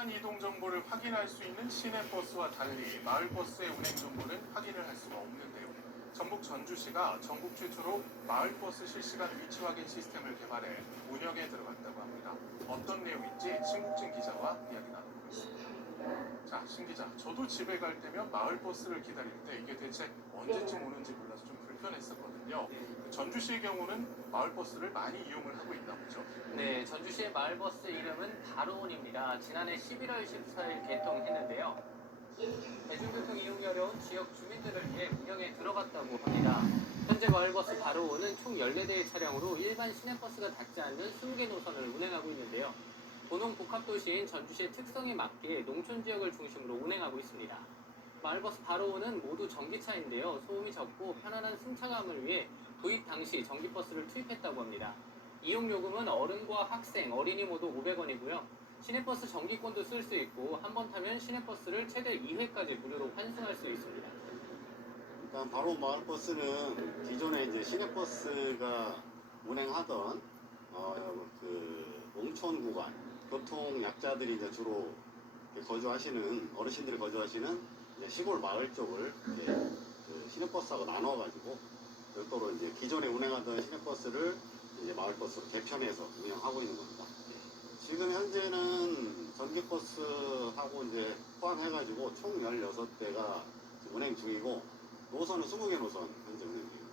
실시간 이동 정보를 확인할 수 있는 시내버스와 달리 마을버스의 운행 정보는 확인을 할 수가 없는데요. 전북 전주시가 전국 최초로 마을버스 실시간 위치 확인 시스템을 개발해 운영에 들어갔다고 합니다. 어떤 내용인지 신국진 기자와 이야기 나눠보겠습니다. 자, 신 기자, 저도 집에 갈 때면 마을버스를 기다릴 때 이게 대체 언제쯤 오는지 몰라서 좀 불편했었거든요. 전주시의 경우는 마을버스를 많이 이용을 하고 있나 보죠. 네, 전주시의 마을버스 이름은 바로온입니다. 지난해 11월 14일 개통했는데요. 대중교통 이용이 어려운 지역 주민들을 위해 운영에 들어갔다고 합니다. 현재 마을버스 바로온은 총 14대의 차량으로 일반 시내버스가 닿지 않는 20개 노선을 운행하고 있는데요. 도농 복합도시인 전주시의 특성에 맞게 농촌 지역을 중심으로 운행하고 있습니다. 마을버스 바로온은 모두 전기차인데요. 소음이 적고 편안한 승차감을 위해 도입 당시 전기버스를 투입했다고 합니다. 이용요금은 어른과 학생, 어린이 모두 500원이고요. 시내버스 정기권도 쓸 수 있고 한 번 타면 시내버스를 최대 2회까지 무료로 환승할 수 있습니다. 일단 바로 마을버스는 기존에 이제 시내버스가 운행하던 농촌 구간, 교통 약자들이 이제 주로 거주하시는 어르신들이 거주하시는 이제 시골 마을 쪽을 이제 시내버스하고 나눠가지고 별도로 이제 기존에 운행하던 시내버스를 이제 마을버스로 개편해서 운영하고 있는 겁니다. 지금 현재는 전기버스하고 이제 포함해가지고 총 16대가 운행 중이고 노선은 20개 노선 현재 운행 중입니다.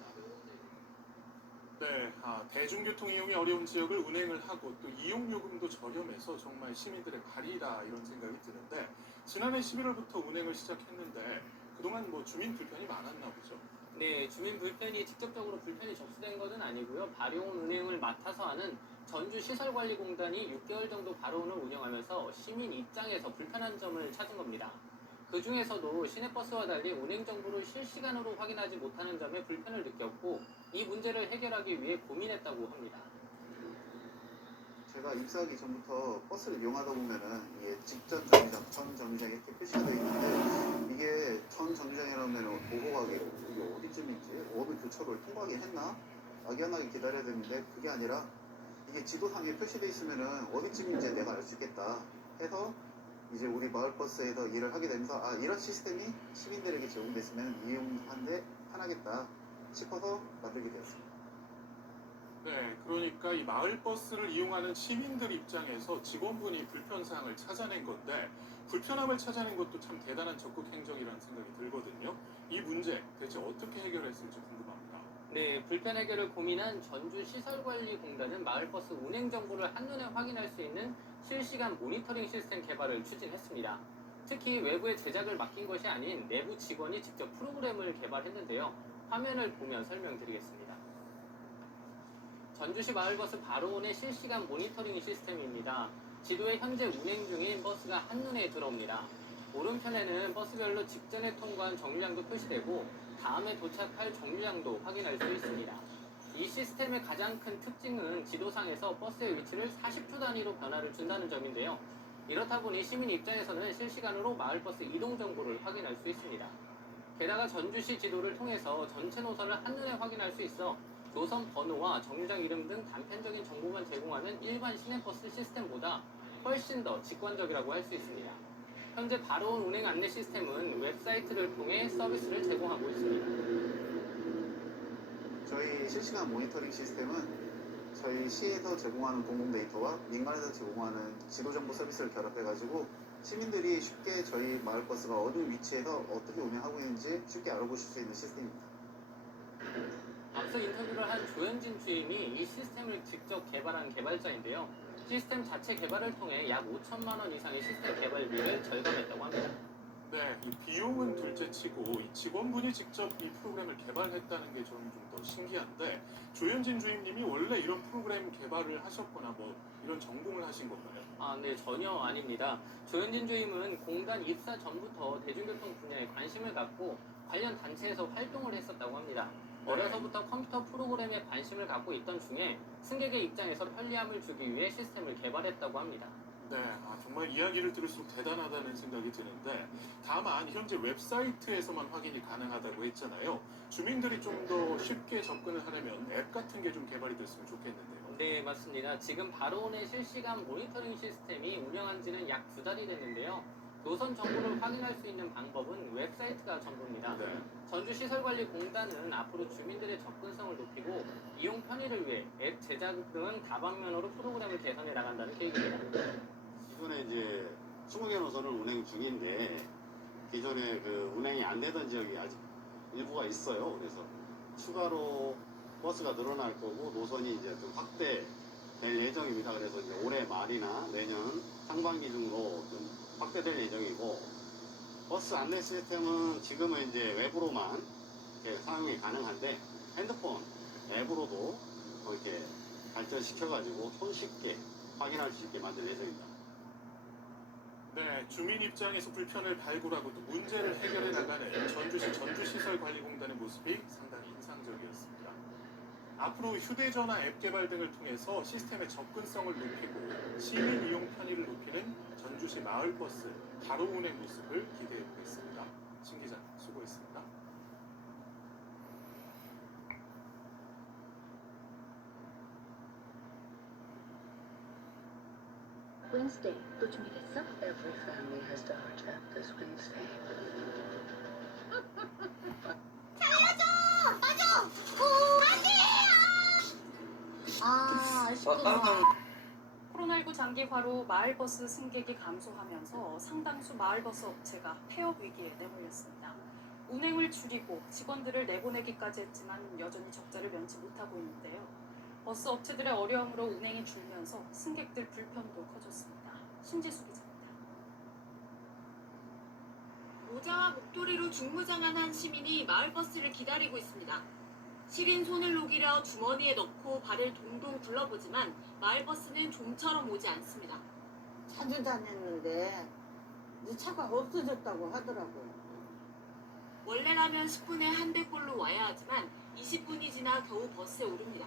네, 대중교통 이용이 어려운 지역을 운행을 하고 또 이용요금도 저렴해서 정말 시민들의 발이다 이런 생각이 드는데 지난해 11월부터 운행을 시작했는데 그동안 뭐 주민 불편이 많았나 보죠? 네, 주민 불편이 직접적으로 불편이 접수된 것은 아니고요. 바로온 운행을 맡아서 하는 전주시설관리공단이 6개월 정도 바로온을 운영하면서 시민 입장에서 불편한 점을 찾은 겁니다. 그 중에서도 시내버스와 달리 운행 정보를 실시간으로 확인하지 못하는 점에 불편을 느꼈고 이 문제를 해결하기 위해 고민했다고 합니다. 제가 입사하기 전부터 버스를 이용하다 보면은 이게 직전 정류장, 전 정류장 이렇게 표시가 되어 있는데 이게 전 정류장이라면 보고 가기로 이게 어디쯤인지 어느 교차로를 통과하게 했나 막연하게 기다려야 되는데 그게 아니라 이게 지도상에 표시되어 있으면은 어디쯤인지 내가 알 수 있겠다 해서 이제 우리 마을버스에서 일을 하게 되면서 이런 시스템이 시민들에게 제공됐으면 이용하는데 편하겠다 싶어서 만들게 되었습니다. 네, 그러니까 이 마을버스를 이용하는 시민들 입장에서 직원분이 불편사항을 찾아낸 건데 불편함을 찾아낸 것도 참 대단한 적극 행정이라는 생각이 들거든요. 이 문제 대체 어떻게 해결했을지 궁금합니다. 네, 불편 해결을 고민한 전주시설관리공단은 마을버스 운행 정보를 한눈에 확인할 수 있는 실시간 모니터링 시스템 개발을 추진했습니다. 특히 외부에 제작을 맡긴 것이 아닌 내부 직원이 직접 프로그램을 개발했는데요. 화면을 보면 설명드리겠습니다. 전주시 마을버스 바로온의 실시간 모니터링 시스템입니다. 지도에 현재 운행 중인 버스가 한눈에 들어옵니다. 오른편에는 버스별로 직전에 통과한 정류장도 표시되고 다음에 도착할 정류장도 확인할 수 있습니다. 이 시스템의 가장 큰 특징은 지도상에서 버스의 위치를 40초 단위로 변화를 준다는 점인데요. 이렇다 보니 시민 입장에서는 실시간으로 마을버스 이동 정보를 확인할 수 있습니다. 게다가 전주시 지도를 통해서 전체 노선을 한눈에 확인할 수 있어 노선 번호와 정류장 이름 등 단편적인 정보만 제공하는 일반 시내버스 시스템보다 훨씬 더 직관적이라고 할 수 있습니다. 현재 바로온 운행 안내 시스템은 웹사이트를 통해 서비스를 제공하고 있습니다. 저희 실시간 모니터링 시스템은 저희 시에서 제공하는 공공 데이터와 민간에서 제공하는 지도정보 서비스를 결합해가지고 시민들이 쉽게 저희 마을버스가 어느 위치에서 어떻게 운행하고 있는지 쉽게 알아보실 수 있는 시스템입니다. 앞서 인터뷰를 한 조현진 주임이 이 시스템을 직접 개발한 개발자인데요. 시스템 자체 개발을 통해 약 5천만 원 이상의 시스템 개발비를 절감했다고 합니다. 네, 이 비용은 둘째치고 이 직원분이 직접 이 프로그램을 개발했다는 게 저는 좀 더 신기한데 조현진 주임님이 원래 이런 프로그램 개발을 하셨거나 뭐 이런 전공을 하신 건가요? 네, 전혀 아닙니다. 조현진 주임은 공단 입사 전부터 대중교통 분야에 관심을 갖고 관련 단체에서 활동을 했었다고 합니다. 어려서부터 컴퓨터 프로그램에 관심을 갖고 있던 중에 승객의 입장에서 편리함을 주기 위해 시스템을 개발했다고 합니다. 네, 정말 이야기를 들을수록 대단하다는 생각이 드는데 다만 현재 웹사이트에서만 확인이 가능하다고 했잖아요. 주민들이 좀 더 쉽게 접근을 하려면 앱 같은 게 좀 개발이 됐으면 좋겠는데요. 네, 맞습니다. 지금 바로 오는 실시간 모니터링 시스템이 운영한 지는 약 2달이 됐는데요. 노선 정보를 확인할 수 있는 방법은 웹사이트가 전부입니다. 네. 전주시설관리공단은 앞으로 주민들의 접근성을 높이고 이용 편의를 위해 앱 제작 등 다방면으로 프로그램을 개선해 나간다는 계획입니다. 기존에 이제 20개 노선을 운행 중인데 기존에 그 운행이 안 되던 지역이 아직 일부가 있어요. 그래서 추가로 버스가 늘어날 거고 노선이 이제 좀 확대될 예정입니다. 그래서 이제 올해 말이나 내년 상반기 정도 좀 확대될 예정이고 버스 안내 시스템은 지금은 이제 웹으로만 이렇게 사용이 가능한데 핸드폰 앱으로도 이렇게 발전시켜가지고 손쉽게 확인할 수 있게 만들 예정입니다. 네, 주민 입장에서 불편을 발굴하고 또 문제를 해결해 나가는 전주시 전주시설관리공단의 모습이 상당히 인상적이었습니다. 앞으로 휴대전화 앱 개발 등을 통해서 시스템의 접근성을 높이고 시민 이용 편의를 높이는 전주시 마을버스 가로 운행 모습을 기대해 보겠습니다. 신 기자 수고했습니다. Wednesday, 또 준비됐어? Every family has to hardship this Wednesday. 아쉽구나. 코로나19 장기화로 마을버스 승객이 감소하면서 상당수 마을버스 업체가 폐업 위기에 내몰렸습니다. 운행을 줄이고 직원들을 내보내기까지 했지만 여전히 적자를 면치 못하고 있는데요. 버스 업체들의 어려움으로 운행이 줄면서 승객들 불편도 커졌습니다. 신지수 기자입니다. 모자와 목도리로 중무장한 시민이 마을버스를 기다리고 있습니다. 시린 손을 녹이려 주머니에 넣고 발을 동동 굴러보지만 마을버스는 좀처럼 오지 않습니다. 자주 다녔는데 이 차가 없어졌다고 하더라고요. 원래라면 10분에 한 대꼴로 와야 하지만 20분이 지나 겨우 버스에 오릅니다.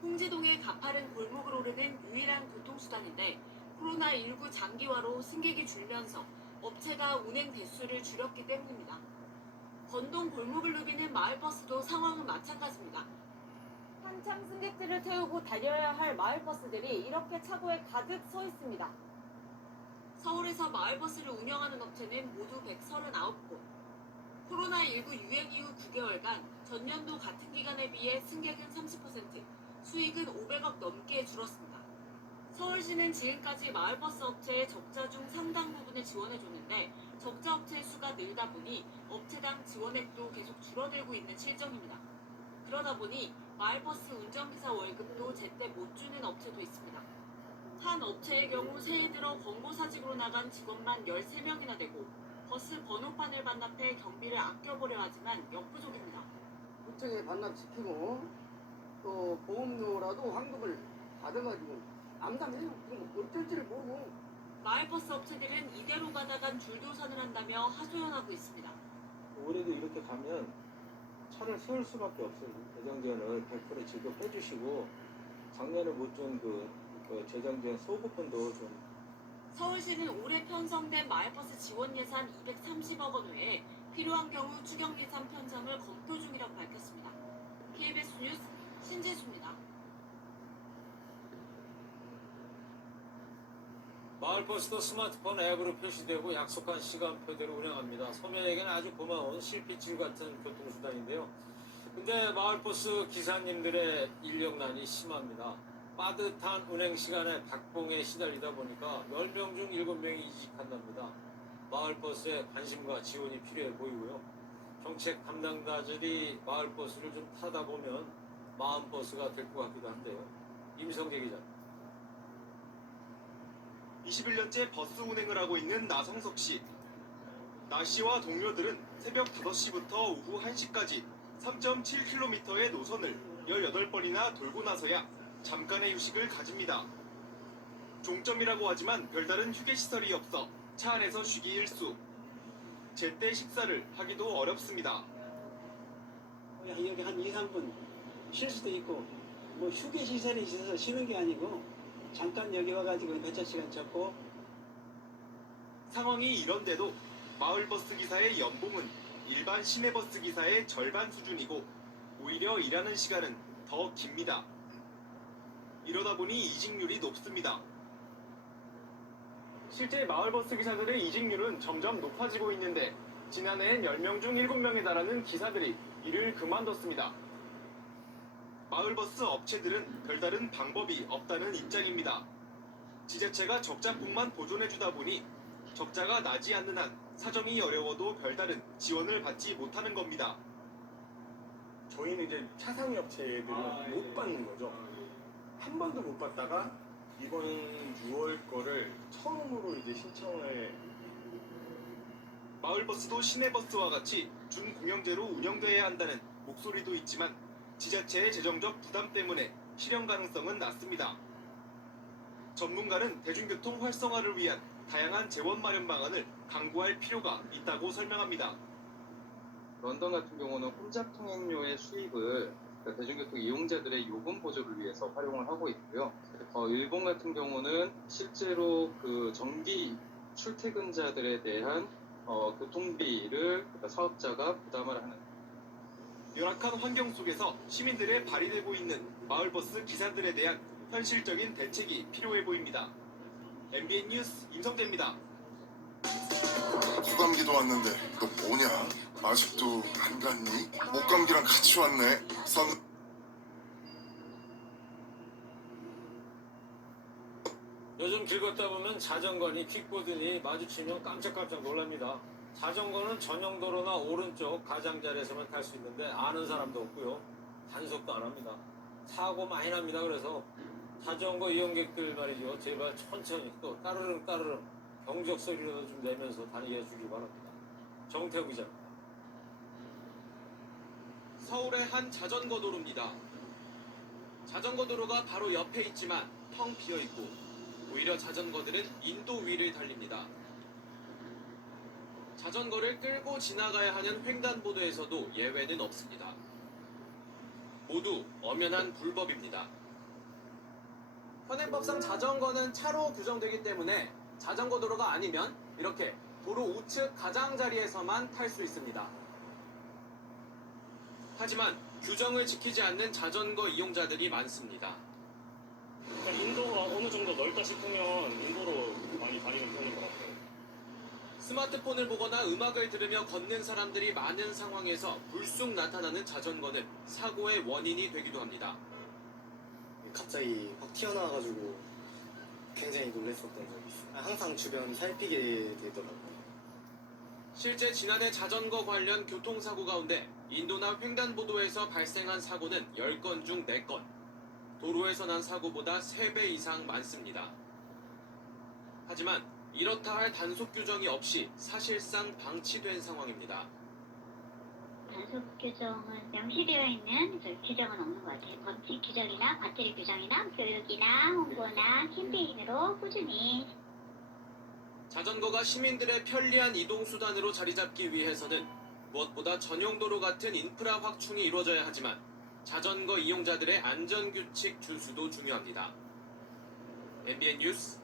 홍지동의 가파른 골목을 오르는 유일한 교통수단인데 코로나19 장기화로 승객이 줄면서 업체가 운행 대수를 줄였기 때문입니다. 건동 골목을 누비는 마을버스도 상황은 마찬가지입니다. 한창 승객들을 태우고 달려야 할 마을버스들이 이렇게 차고에 가득 서 있습니다. 서울에서 마을버스를 운영하는 업체는 모두 139곳. 코로나19 유행 이후 9개월간 전년도 같은 기간에 비해 승객은 30%, 수익은 500억 넘게 줄었습니다. 서울시는 지금까지 마을버스 업체의 적자 중 상당 부분을 지원해줬는데 적자 업체의 수가 늘다 보니 업체당 지원액도 계속 줄어들고 있는 실정입니다. 그러다 보니 마을버스 운전기사 월급도 제때 못 주는 업체도 있습니다. 한 업체의 경우 새해 들어 권고사직으로 나간 직원만 13명이나 되고 버스 번호판을 반납해 경비를 아껴보려 하지만 역부족입니다. 구청에 반납시키고 또 보험료라도 환급을 받아가지고 암담해요. 어쩔 줄 모르고. 마을버스 업체들은 이대로 가다간 줄도산을 한다며 하소연하고 있습니다. 올해도 이렇게 가면 차를 세울 수밖에 없어요. 재정지원을 100% 지급해 주시고 작년에 못 준 그 재정지원 소급분도 좀. 서울시는 올해 편성된 마을버스 지원 예산 230억 원 외에 필요한 경우 추경 예산 편성을 검토 중이라고 밝혔습니다. KBS 뉴스 신재수입니다. 마을버스도 스마트폰 앱으로 표시되고 약속한 시간표대로 운행합니다. 서민에게는 아주 고마운 실핏줄 같은 교통수단인데요. 근데 마을버스 기사님들의 인력난이 심합니다. 빠듯한 운행 시간에 박봉에 시달리다 보니까 10명 중 7명이 이직한답니다. 마을버스에 관심과 지원이 필요해 보이고요. 정책 담당자들이 마을버스를 좀 타다 보면 마음버스가 될 것 같기도 한데요. 임성재 기자. 21년째 버스 운행을 하고 있는 나성석 씨. 나 씨와 동료들은 새벽 5시부터 오후 1시까지 3.7km의 노선을 18번이나 돌고 나서야 잠깐의 휴식을 가집니다. 종점이라고 하지만 별다른 휴게시설이 없어 차 안에서 쉬기 일수. 제때 식사를 하기도 어렵습니다. 여기 한 2, 3분 쉴 수도 있고 뭐 휴게시설이 있어서 쉬는 게 아니고 잠깐 여기 와가지고 배차 시간 잡고. 상황이 이런데도 마을버스 기사의 연봉은 일반 시내버스 기사의 절반 수준이고 오히려 일하는 시간은 더 깁니다. 이러다 보니 이직률이 높습니다. 실제 마을버스 기사들의 이직률은 점점 높아지고 있는데 지난해엔 10명 중 7명에 달하는 기사들이 일을 그만뒀습니다. 마을버스 업체들은 별다른 방법이 없다는 입장입니다. 지자체가 적자폭만 보존해주다 보니 적자가 나지 않는 한 사정이 어려워도 별다른 지원을 받지 못하는 겁니다. 저희는 이제 차상위 업체들은 못 받는 거죠. 한 번도 못 받다가 이번 6월 거를 처음으로 이제 신청을. 마을버스도 시내버스와 같이 준공영제로 운영돼야 한다는 목소리도 있지만 지자체의 재정적 부담 때문에 실현 가능성은 낮습니다. 전문가는 대중교통 활성화를 위한 다양한 재원 마련 방안을 강구할 필요가 있다고 설명합니다. 런던 같은 경우는 혼잡 통행료의 수입을 대중교통 이용자들의 요금 보조를 위해서 활용을 하고 있고요. 일본 같은 경우는 실제로 그 정기 출퇴근자들에 대한 교통비를 사업자가 부담을 하는. 열악한 환경 속에서 시민들의 발휘되고 있는 마을버스 기사들에 대한 현실적인 대책이 필요해 보입니다. MBN 뉴스 임성재입니다. 호감기도 왔는데 너 뭐냐? 아직도 안 갔니? 목감기랑 같이 왔네. 요즘 길 걷다 보면 자전거니 킥보드니 마주치면 깜짝깜짝 놀랍니다. 자전거는 전용 도로나 오른쪽 가장자리에서만 탈 수 있는데 아는 사람도 없고요. 단속도 안 합니다. 사고 많이 납니다. 그래서 자전거 이용객들 말이죠. 제발 천천히 또 따르릉 경적 소리라도 좀 내면서 다니게 해주기 바랍니다. 정태우 기자입니다. 서울의 한 자전거 도로입니다. 자전거 도로가 바로 옆에 있지만 텅 비어 있고 오히려 자전거들은 인도 위를 달립니다. 자전거를 끌고 지나가야 하는 횡단보도에서도 예외는 없습니다. 모두 엄연한 불법입니다. 현행법상 자전거는 차로 규정되기 때문에 자전거 도로가 아니면 이렇게 도로 우측 가장자리에서만 탈 수 있습니다. 하지만 규정을 지키지 않는 자전거 이용자들이 많습니다. 인도가 어느 정도 넓다 싶으면 인도로 많이 다니는 편인 것 같아요. 스마트폰을 보거나 음악을 들으며 걷는 사람들이 많은 상황에서 불쑥 나타나는 자전거는 사고의 원인이 되기도 합니다. 갑자기 확 튀어나와가지고 굉장히 놀랐었던 적이 있어요. 항상 주변 살피게 되더라고요. 실제 지난해 자전거 관련 교통사고 가운데 인도나 횡단보도에서 발생한 사고는 10건 중 4건. 도로에서 난 사고보다 3배 이상 많습니다. 하지만 이렇다 할 단속 규정이 없이 사실상 방치된 상황입니다. 단속 규정은 명시되어 있는 규정은 없는 것 같아요. 법칙 규정이나 과태료 규정이나 교육이나 홍보나 캠페인으로 꾸준히. 자전거가 시민들의 편리한 이동수단으로 자리잡기 위해서는 무엇보다 전용도로 같은 인프라 확충이 이루어져야 하지만 자전거 이용자들의 안전규칙 준수도 중요합니다. MBN 뉴스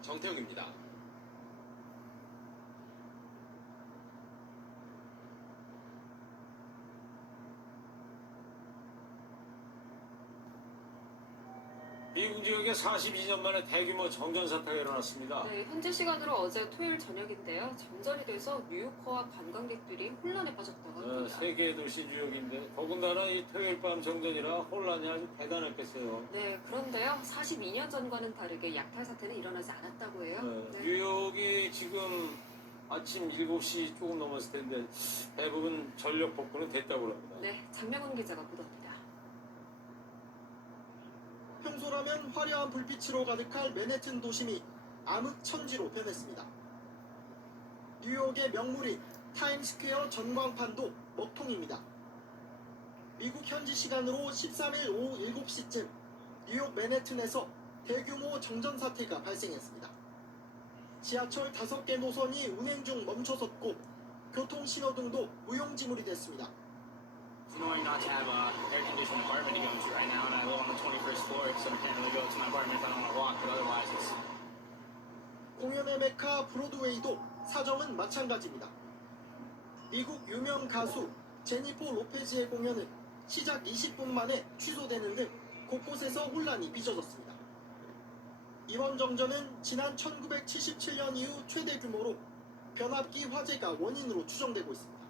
정태웅입니다. 미국 지역에 42년 만에 대규모 정전 사태가 일어났습니다. 네, 현지 시간으로 어제 토요일 저녁인데요. 정전이 돼서 뉴요커와 관광객들이 혼란에 빠졌다고 합니다. 세계 도시 뉴욕인데 더군다나 이 토요일 밤 정전이라 혼란이 아주 대단했겠어요. 네, 그런데요. 42년 전과는 다르게 약탈 사태는 일어나지 않았다고 해요. 네. 뉴욕이 지금 아침 7시 조금 넘었을 텐데 대부분 전력 복구는 됐다고 합니다. 네, 장명훈 기자가 보도합니다. 평소라면 화려한 불빛으로 가득할 맨해튼 도심이 암흑천지로 변했습니다. 뉴욕의 명물인 타임스퀘어 전광판도 먹통입니다. 미국 현지 시간으로 13일 오후 7시쯤 뉴욕 맨해튼에서 대규모 정전 사태가 발생했습니다. 지하철 5개 노선이 운행 중 멈춰섰고 교통신호등도 무용지물이 됐습니다. It's annoying not to have a air-conditioned apartment to go into right now, and I live on the 21st floor, so I can't really go to my apartment if I don't want to walk, but otherwise it's... 공연의 메카 브로드웨이도 사정은 마찬가지입니다. 미국 유명 가수 제니퍼 로페즈의 공연은 시작 20분 만에 취소되는 등 곳곳에서 혼란이 빚어졌습니다. 이번 정전은 지난 1977년 이후 최대 규모로 변압기 화재가 원인으로 추정되고 있습니다.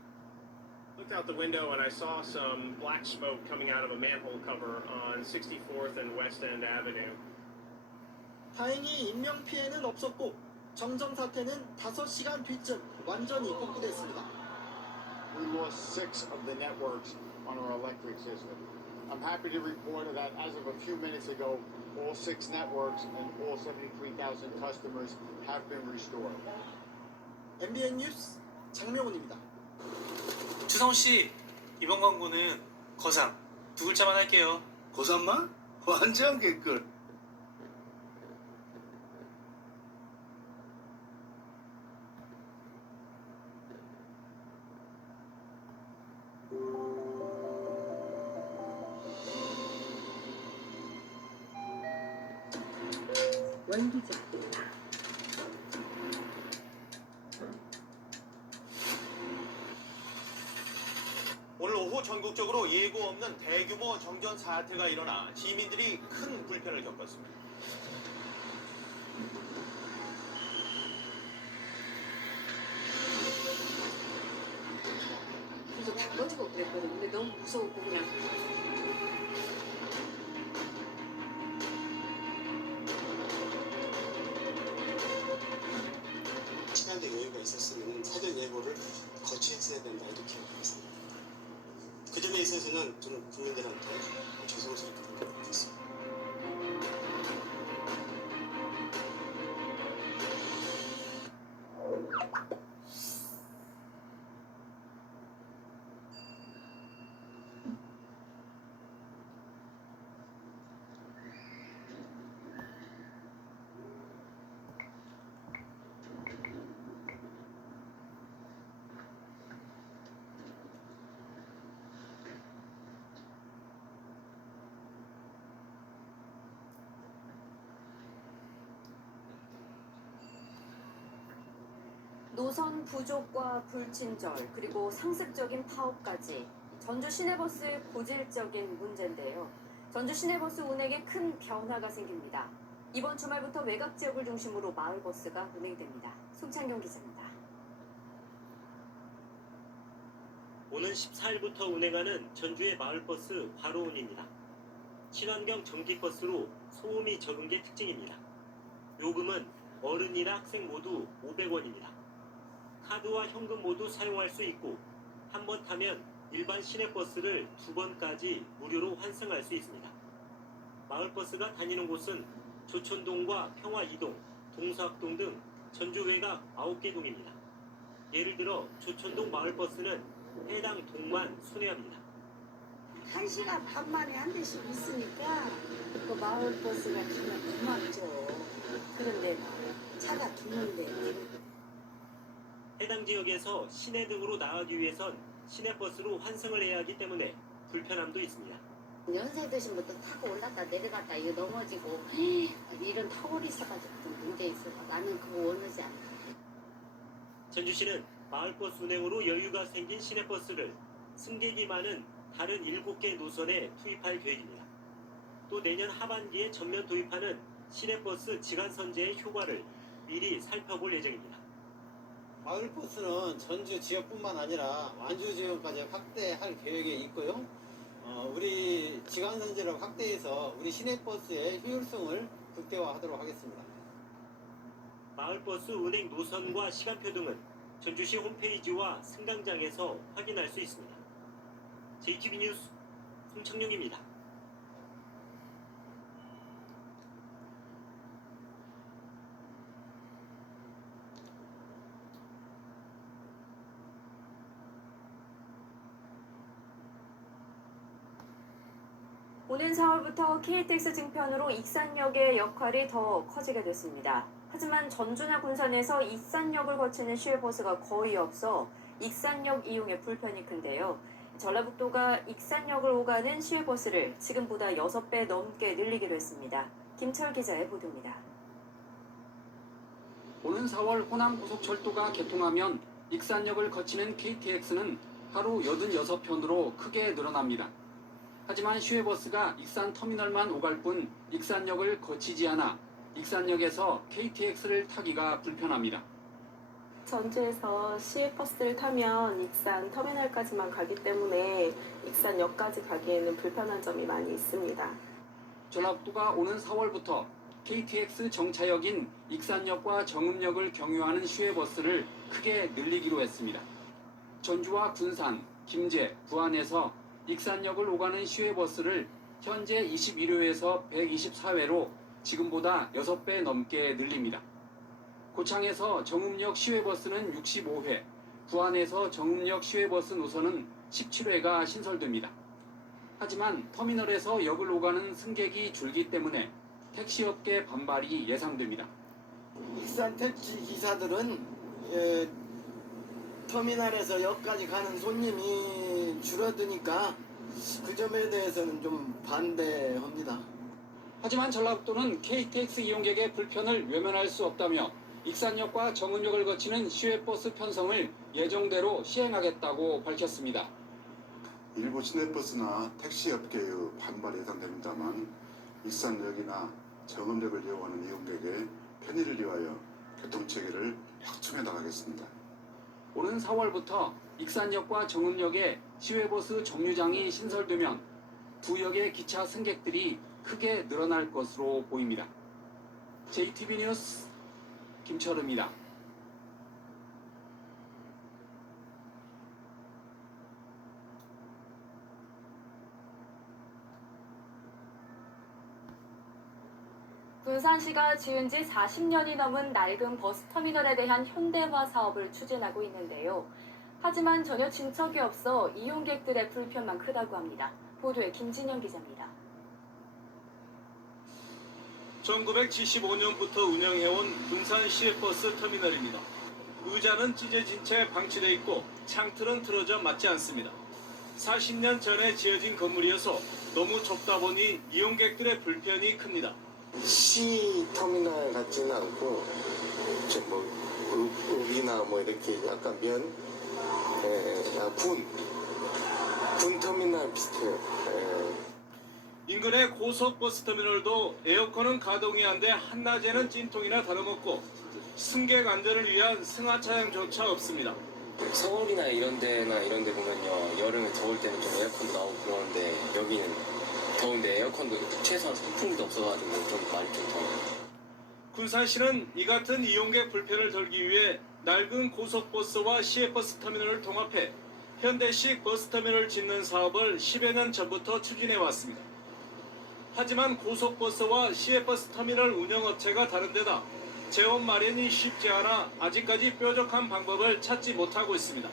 Looked out the window and I saw some black smoke coming out of a manhole cover on 64th and West End Avenue. 다행히 인명피해는 없었고 정전 사태는 5시간 뒤쯤 완전히 복구됐습니다. We lost 6 of the networks on our electric system. I'm happy to report that as of a few minutes ago, all 6 networks and all 73,000 customers have been restored. MBN 뉴스 장명훈입니다. 주성우 씨, 이번 광고는 거상 두 글자만 할게요. 고삼만? 완전 개꿀. 원기자입니다. 오늘 오후 전국적으로 예고 없는 대규모 정전 사태가 일어나 시민들이 큰 불편을 겪었습니다. 그래서 다 꺼지고 그랬거든. 근데 너무 무서웠고 그냥. 시간대 여유가 있었으면 사전 예고를 거치했어야 된다 이렇게 생각했습니다. 그 점에 있어서는 좀 국민들한테 죄송스럽게 생각하고 있습니다. 노선 부족과 불친절 그리고 상습적인 파업까지 전주 시내버스의 고질적인 문제인데요. 전주 시내버스 운행에 큰 변화가 생깁니다. 이번 주말부터 외곽 지역을 중심으로 마을버스가 운행됩니다. 송창경 기자입니다. 오는 14일부터 운행하는 전주의 마을버스 화로운입니다. 친환경 전기버스로 소음이 적은 게 특징입니다. 요금은 어른이나 학생 모두 500원입니다. 카드와 현금 모두 사용할 수 있고 한 번 타면 일반 시내버스를 2번까지 무료로 환승할 수 있습니다. 마을버스가 다니는 곳은 조천동과 평화이동, 동서학동 등 전주 외곽 9개 동입니다. 예를 들어 조천동 마을버스는 해당 동만 순회합니다. 1시간 반 만에 한 대씩 있으니까 그 마을버스가 가면 고맙죠. 그런데 차가 드문데 해당 지역에서 시내 등으로 나가기 위해선 시내버스로 환승을 해야 하기 때문에 불편함도 있습니다. 연세 드신 분도 타고 올랐다 내려갔다 이거 넘어지고 이런 터울이 있어가지고 좀 문제 있어서 나는 그거 원하지 않아. 전주시는 마을버스 운행으로 여유가 생긴 시내버스를 승객이 많은 다른 7개 노선에 투입할 계획입니다. 또 내년 하반기에 전면 도입하는 시내버스 지간선제의 효과를 미리 살펴볼 예정입니다. 마을버스는 전주 지역뿐만 아니라 완주 지역까지 확대할 계획에 있고요. 우리 지간선제를 확대해서 우리 시내버스의 효율성을 극대화하도록 하겠습니다. 마을버스 운행 노선과 시간표 등은 전주시 홈페이지와 승강장에서 확인할 수 있습니다. JTB 뉴스 송창용입니다. 오는 4월부터 KTX 증편으로 익산역의 역할이 더 커지게 됐습니다. 하지만 전주나 군산에서 익산역을 거치는 시외버스가 거의 없어 익산역 이용에 불편이 큰데요. 전라북도가 익산역을 오가는 시외버스를 지금보다 6배 넘게 늘리기로 했습니다. 김철 기자의 보도입니다. 오는 4월 호남고속철도가 개통하면 익산역을 거치는 KTX는 하루 86편으로 크게 늘어납니다. 하지만 시외버스가 익산터미널만 오갈 뿐 익산역을 거치지 않아 익산역에서 KTX를 타기가 불편합니다. 전주에서 시외버스를 타면 익산 터미널까지만 가기 때문에 익산역까지 가기에는 불편한 점이 많이 있습니다. 전라북도가 오는 4월부터 KTX 정차역인 익산역과 정읍역을 경유하는 시외버스를 크게 늘리기로 했습니다. 전주와 군산, 김제, 부안에서 익산역을 오가는 시외버스를 현재 21회에서 124회로 지금보다 6배 넘게 늘립니다. 고창에서 정읍역 시외버스는 65회, 부안에서 정읍역 시외버스 노선은 17회가 신설됩니다. 하지만 터미널에서 역을 오가는 승객이 줄기 때문에 택시업계 반발이 예상됩니다. 익산 택시 기사들은 터미널에서 역까지 가는 손님이 줄어드니까 그 점에 대해서는 좀 반대합니다. 하지만 전라북도는 KTX 이용객의 불편을 외면할 수 없다며 익산역과 정읍역을 거치는 시외버스 편성을 예정대로 시행하겠다고 밝혔습니다. 일부 시내버스나 택시업계의 반발 예상됩니다만 익산역이나 정읍역을 이용하는 이용객의 편의를 위하여 교통체계를 확충해 나가겠습니다. 오는 4월부터 익산역과 정읍역에 시외버스 정류장이 신설되면 두 역의 기차 승객들이 크게 늘어날 것으로 보입니다. JTB 뉴스 김철우입니다. 군산시가 지은 지 40년이 넘은 낡은 버스터미널에 대한 현대화 사업을 추진하고 있는데요. 하지만 전혀 진척이 없어 이용객들의 불편만 크다고 합니다. 보도에 김진영 기자입니다. 1975년부터 운영해온 군산 시외버스 터미널입니다. 의자는 찢어진 채 방치돼 있고 창틀은 틀어져 맞지 않습니다. 40년 전에 지어진 건물이어서 너무 좁다 보니 이용객들의 불편이 큽니다. 시 터미널 같지는 않고 읍이나 이렇게 약간 군 터미널 비슷해요. 인근의 고속버스 터미널도 에어컨은 가동이 안 돼 한낮에는 찐통이나 다름없고 승객 안전을 위한 승하차량조차 없습니다. 서울이나 이런 데 보면요, 여름에 더울 때는 좀 에어컨도 나오고 그러는데 여기는 더운데 에어컨도 최소한 선풍기도 없어가지고 좀 많이 좀 더워요. 군산시는 이 같은 이용객 불편을 덜기 위해 낡은 고속버스와 시외버스 터미널을 통합해 현대식 버스터미널을 짓는 사업을 10여 년 전부터 추진해 왔습니다. 하지만 고속버스와 시외버스 터미널 운영업체가 다른 데다 재원 마련이 쉽지 않아 아직까지 뾰족한 방법을 찾지 못하고 있습니다.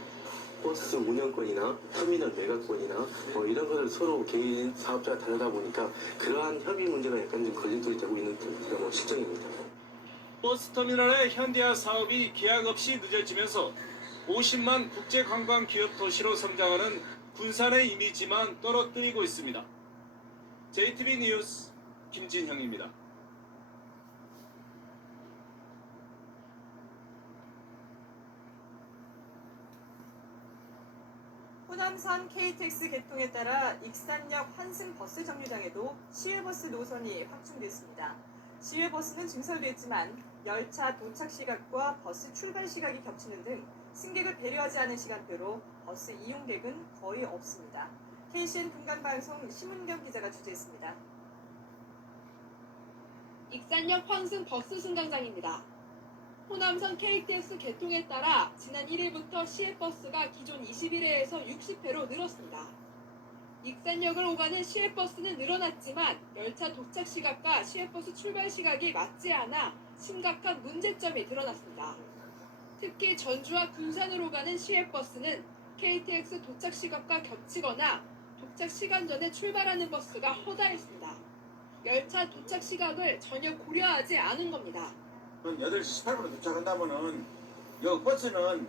버스 운영권이나 터미널 매각권이나 이런 것을 서로 개인 사업자가 다르다 보니까 그러한 협의 문제가 약간 좀 걸림돌이 되고 있는 실정입니다. 버스터미널의 현대화 사업이 기약 없이 늦어지면서 50만 국제관광 기업 도시로 성장하는 군산의 이미지만 떨어뜨리고 있습니다. JTB 뉴스 김진형입니다. 호남선 KTX 개통에 따라 익산역 환승버스 정류장에도 시외버스 노선이 확충됐습니다. 시외버스는 증설됐지만 열차 도착 시각과 버스 출발 시각이 겹치는 등 승객을 배려하지 않은 시간대로 버스 이용객은 거의 없습니다. KCN 금강방송 심은경 기자가 취재했습니다. 익산역 환승 버스 승강장입니다. 호남선 KTX 개통에 따라 지난 1일부터 시외버스가 기존 21회에서 60회로 늘었습니다. 익산역을 오가는 시외버스는 늘어났지만 열차 도착 시각과 시외버스 출발 시각이 맞지 않아 심각한 문제점이 드러났습니다. 특히 전주와 군산으로 가는 시외버스는 KTX 도착 시각과 겹치거나 도착 시간 전에 출발하는 버스가 허다했습니다. 열차 도착 시각을 전혀 고려하지 않은 겁니다. 8시 18분에 도착한다면은 이 버스는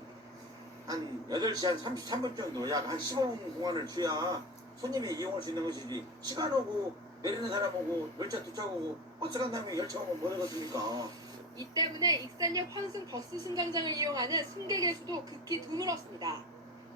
한 8시 한 33분 정도 약 한 15분 공간을 줘야 손님이 이용할 수 있는 것이지 시간 오고 내리는 사람 오고 열차 도착하고 버스 간 다음에 열차 오면 뭐 되겠습니까? 이 때문에 익산역 환승 버스 승강장을 이용하는 승객의 수도 극히 드물었습니다.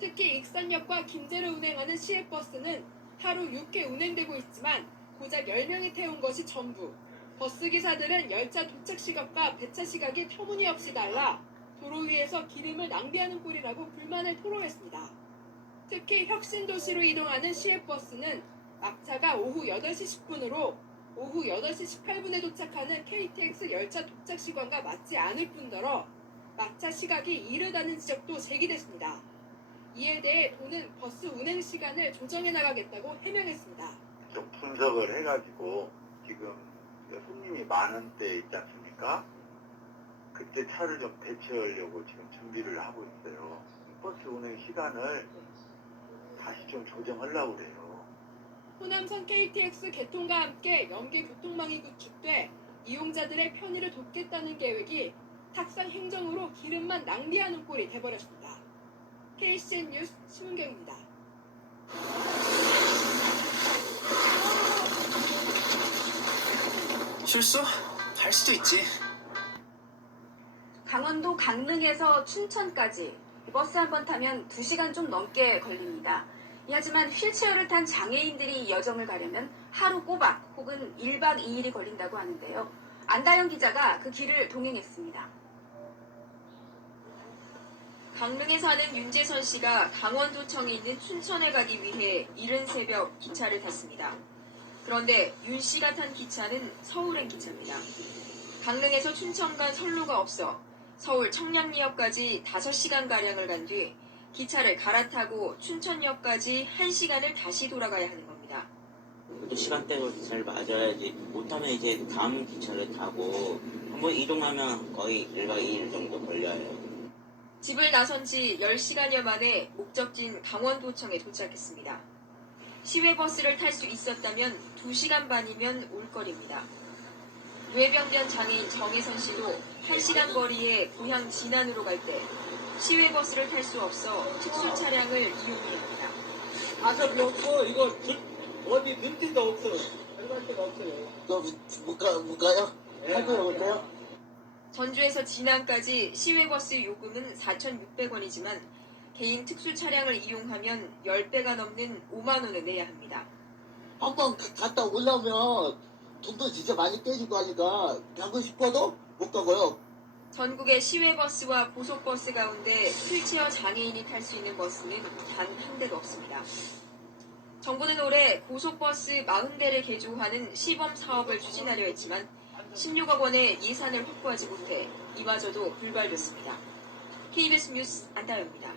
특히 익산역과 김제를 운행하는 시외버스는 하루 6회 운행되고 있지만 고작 10명이 태운 것이 전부. 버스기사들은 열차 도착 시각과 배차 시각이 터무니없이 달라 도로 위에서 기름을 낭비하는 꼴이라고 불만을 토로했습니다. 특히 혁신도시로 이동하는 시외버스는 막차가 오후 8시 10분으로 오후 8시 18분에 도착하는 KTX 열차 도착 시간과 맞지 않을 뿐더러 막차 시각이 이르다는 지적도 제기됐습니다. 이에 대해 도는 버스 운행 시간을 조정해 나가겠다고 해명했습니다. 좀 분석을 해가지고 지금 손님이 많은 때 있지 않습니까? 그때 차를 좀 배치하려고 지금 준비를 하고 있어요. 버스 운행 시간을 다시 좀 조정하려고 그래요. 호남선 KTX 개통과 함께 연계 교통망이 구축돼 이용자들의 편의를 돕겠다는 계획이 탁상 행정으로 기름만 낭비하는 꼴이 돼버렸습니다. KCN 뉴스 심은경입니다. 실수? 할 수도 있지. 강원도 강릉에서 춘천까지 버스 한 번 타면 2시간 좀 넘게 걸립니다. 하지만 휠체어를 탄 장애인들이 이 여정을 가려면 하루 꼬박 혹은 1박 2일이 걸린다고 하는데요. 안다영 기자가 그 길을 동행했습니다. 강릉에 사는 윤재선 씨가 강원도청에 있는 춘천에 가기 위해 이른 새벽 기차를 탔습니다. 그런데 윤 씨가 탄 기차는 서울행 기차입니다. 강릉에서 춘천 간 선로가 없어 서울 청량리역까지 5시간가량을 간 뒤 기차를 갈아타고 춘천역까지 1시간을 다시 돌아가야 하는 겁니다. 또 시간대를 잘 맞아야지. 못하면 이제 다음 기차를 타고 한번 이동하면 거의 1박 2일 정도 걸려요. 집을 나선 지 10시간여 만에 목적지인 강원도청에 도착했습니다. 시외버스를 탈 수 있었다면 2시간 반이면 올 거리입니다. 뇌병변 장애인 정혜선 씨도 1시간 거리에 고향 진안으로 갈 때 시외버스를 탈 수 없어 특수 차량을 이용해야 합니다. 가섭이 없고 이거 어디 눈띠도 없어. 들어갈 데가 없어요. 못 가요? 할 거예요, 어때요? 전주에서 진안까지 시외버스 요금은 4,600원이지만 개인 특수 차량을 이용하면 10배가 넘는 5만 원을 내야 합니다. 한번 갔다 올라오면 돈도 진짜 많이 깨지고 하니까 가고 싶어도 못 가고요. 전국의 시외버스와 고속버스 가운데 휠체어 장애인이 탈 수 있는 버스는 단 한 대도 없습니다. 정부는 올해 고속버스 40대를 개조하는 시범 사업을 추진하려 했지만 16억 원의 예산을 확보하지 못해 이마저도 불발됐습니다. KBS 뉴스 안다영입니다.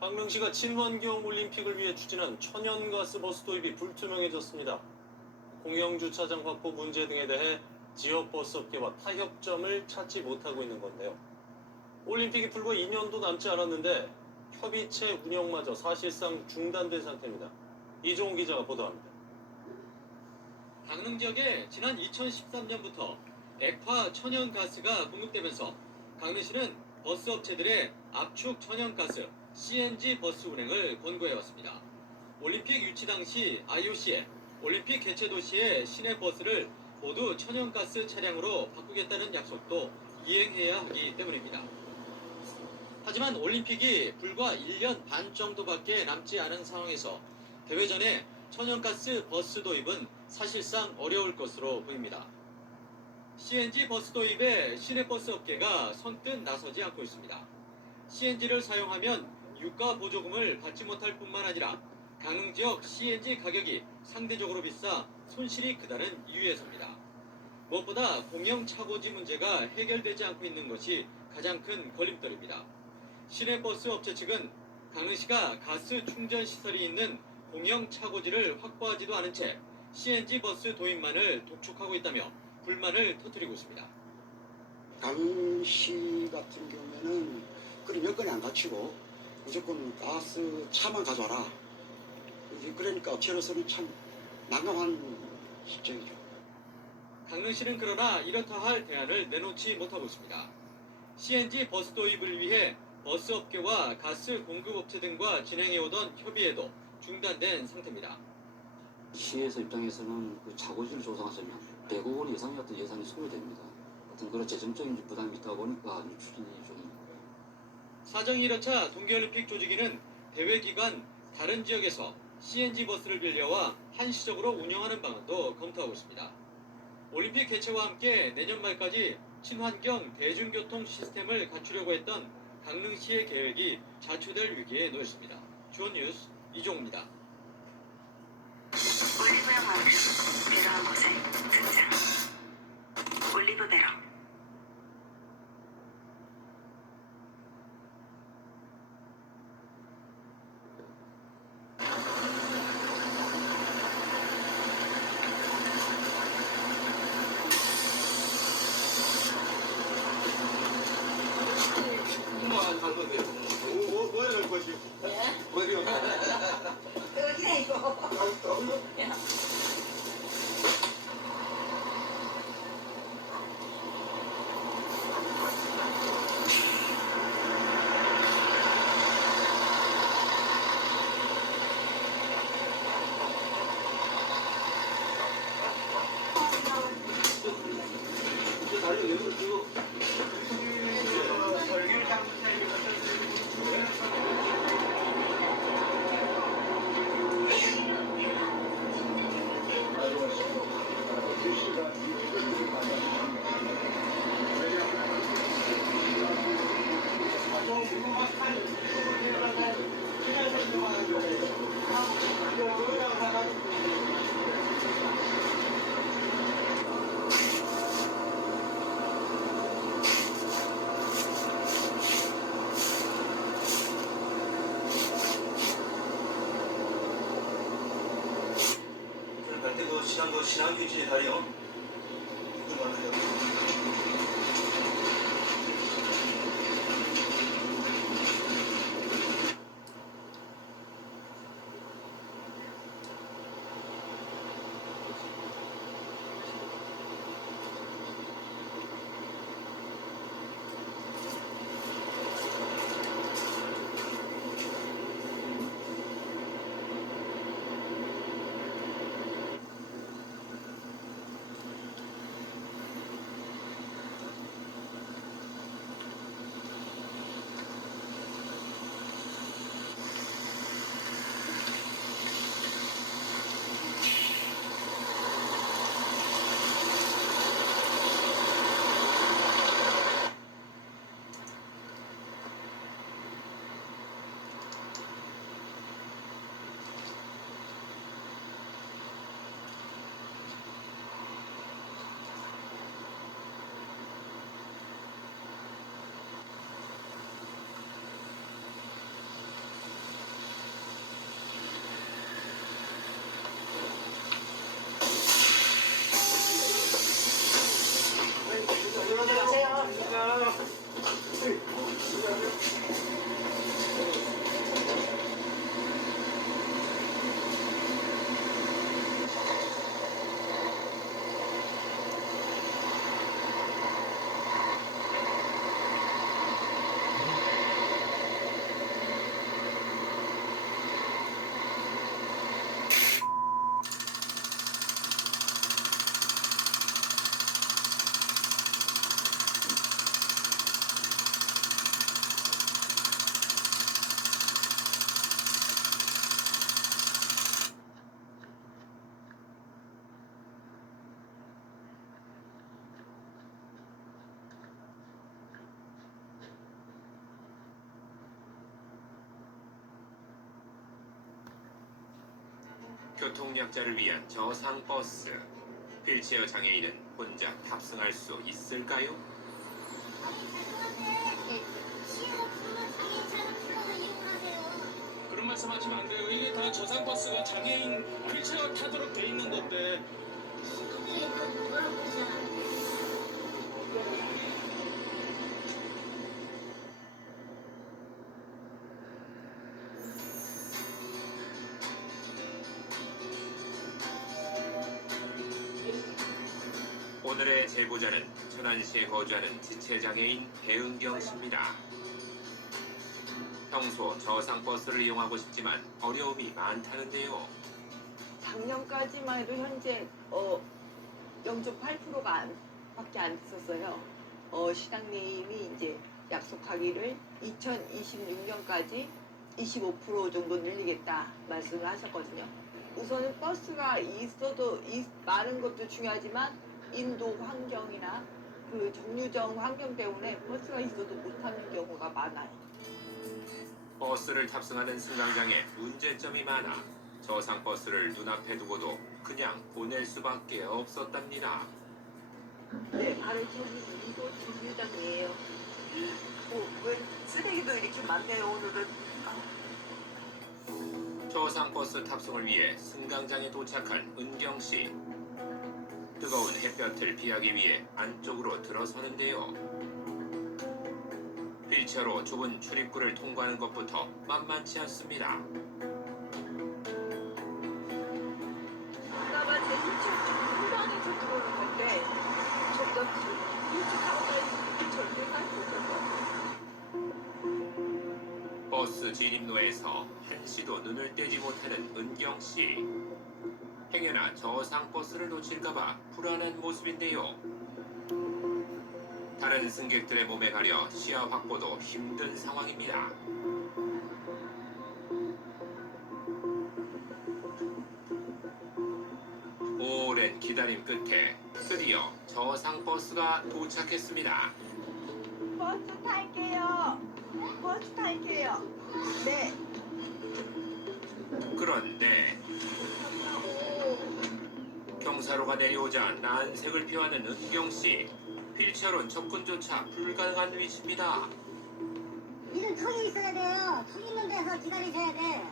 강릉시가 친환경 올림픽을 위해 추진한 천연가스 버스 도입이 불투명해졌습니다. 공영주차장 확보 문제 등에 대해 지역 버스업계와 타협점을 찾지 못하고 있는 건데요. 올림픽이 불과 2년도 남지 않았는데 협의체 운영마저 사실상 중단된 상태입니다. 이종훈 기자가 보도합니다. 강릉 지역에 지난 2013년부터 액화 천연가스가 공급되면서 강릉시는 버스업체들의 압축 천연가스 CNG 버스 운행을 권고해왔습니다. 올림픽 유치 당시 IOC에 올림픽 개최 도시의 시내 버스를 모두 천연가스 차량으로 바꾸겠다는 약속도 이행해야 하기 때문입니다. 하지만 올림픽이 불과 1년 반 정도밖에 남지 않은 상황에서 대회 전에 천연가스 버스 도입은 사실상 어려울 것으로 보입니다. CNG 버스 도입에 시내버스 업계가 선뜻 나서지 않고 있습니다. CNG를 사용하면 유가 보조금을 받지 못할 뿐만 아니라 강릉 지역 CNG 가격이 상대적으로 비싸 손실이 크다는 이유에서입니다. 무엇보다 공영 차고지 문제가 해결되지 않고 있는 것이 가장 큰 걸림돌입니다. 시내버스 업체 측은 강릉시가 가스 충전 시설이 있는 공영 차고지를 확보하지도 않은 채 CNG 버스 도입만을 독촉하고 있다며 불만을 터뜨리고 있습니다. 강릉시 같은 경우에는 그런 여건이 안 갖추고 무조건 가스 차만 가져와라. 그러니까 업체로서는 참 난감한 실정이죠. 강릉시는 그러나 이렇다 할 대안을 내놓지 못하고 있습니다. CNG 버스 도입을 위해 버스업계와 가스 공급업체 등과 진행해오던 협의에도 중단된 상태입니다. 시에서 입장에서는 그 자고지를 조성하시면 100억 원 이상의 어떤 예산이 소요됩니다. 어떤 그런 재정적인 부담이 있다 보니까 추진이 좀. 사정 1호차 동계올림픽 조직위는 대회 기간 다른 지역에서 CNG 버스를 빌려와 한시적으로 운영하는 방안도 검토하고 있습니다. 올림픽 개최와 함께 내년 말까지 친환경 대중교통 시스템을 갖추려고 했던 강릉시의 계획이 자초될 위기에 놓였습니다. 주원 뉴스 이종우입니다. 올리브영만큼 배로한 곳에 등장. 올리브 배로. 뭐야 할 것이? 어디요? 여기야 이거. 지난번 신한규진의 다리요. 교통약자를 위한 저상버스. 휠체어 장애인은 혼자 탑승할 수 있을까요? 그런 말씀하시면 안 돼요. 이게 다 저상버스가 장애인 휠체어 타도록 돼 있는 건데. 오늘의 제보자는 천안시에 거주하는 지체장애인 배은경 씨입니다. 평소 저상버스를 이용하고 싶지만 어려움이 많다는데요. 작년까지만 해도 현재 0.8%가 밖에 안 됐었어요. 시장님이 이제 약속하기를 2026년까지 25% 정도 늘리겠다 말씀을 하셨거든요. 우선은 버스가 있어도 많은 것도 중요하지만 인도 환경이나 그 정류장 환경 때문에 버스가 있어도 못하는 경우가 많아요. 버스를 탑승하는 승강장에 문제점이 많아 저상버스를 눈앞에 두고도 그냥 보낼 수밖에 없었답니다. 네, 바로 저기 이곳 정류장이에요. 왜 쓰레기도 이렇게 많네요, 오늘은. 저상버스 탑승을 위해 승강장에 도착한 은경 씨. 뜨거운 햇볕을 피하기 위해 안쪽으로 들어서는데요. 휠체어로 좁은 출입구를 통과하는 것부터 만만치 않습니다. 그나마 제 휠체어 좀 후방에서 들어오는 건데 좀더 일찍 하고 다니면 절대 살 못할 것 같아요. 버스 진입로에서 한시도 눈을 떼지 못하는 은경 씨. 행여나 저상버스를 놓칠까봐 불안한 모습인데요. 다른 승객들의 몸에 가려 시야 확보도 힘든 상황입니다. 오랜 기다림 끝에 드디어 저상버스가 도착했습니다. 버스 탈게요. 버스 탈게요. 네. 그런데 경사로가 내려오자 난색을 표하는 은경씨. 휠체어로는 접근조차 불가능한 위치입니다. 이런 턱이 있어야 돼요. 턱 있는 데서 기다리셔야 돼.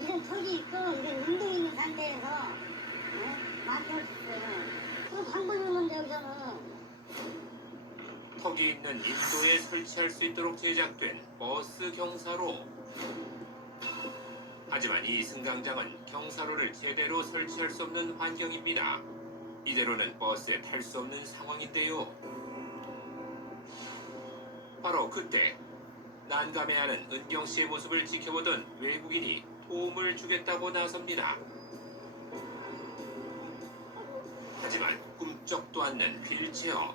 이런 턱이 있고 이런 운동 있는 상태에서 막힐 수 있어요. 그 방법이 없는데 여기서는. 턱이 있는 인도에 설치할 수 있도록 제작된 버스 경사로. 하지만 이 승강장은 경사로를 제대로 설치할 수 없는 환경입니다. 이대로는 버스에 탈 수 없는 상황인데요. 바로 그때 난감해하는 은경 씨의 모습을 지켜보던 외국인이 도움을 주겠다고 나섭니다. 하지만 꿈쩍도 않는 휠체어.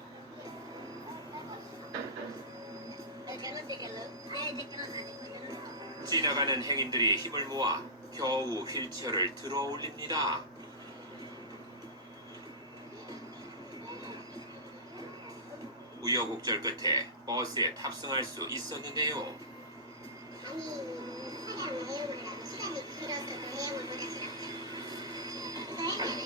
지나가는 행인들이 힘을 모아 겨우 휠체어를 들어 올립니다. 우여곡절 끝에 버스에 탑승할 수 있었는데요. 아니, 차량 내용을 시간이 길어서 그 내용을 못 하시겠죠. 그거 했다는 게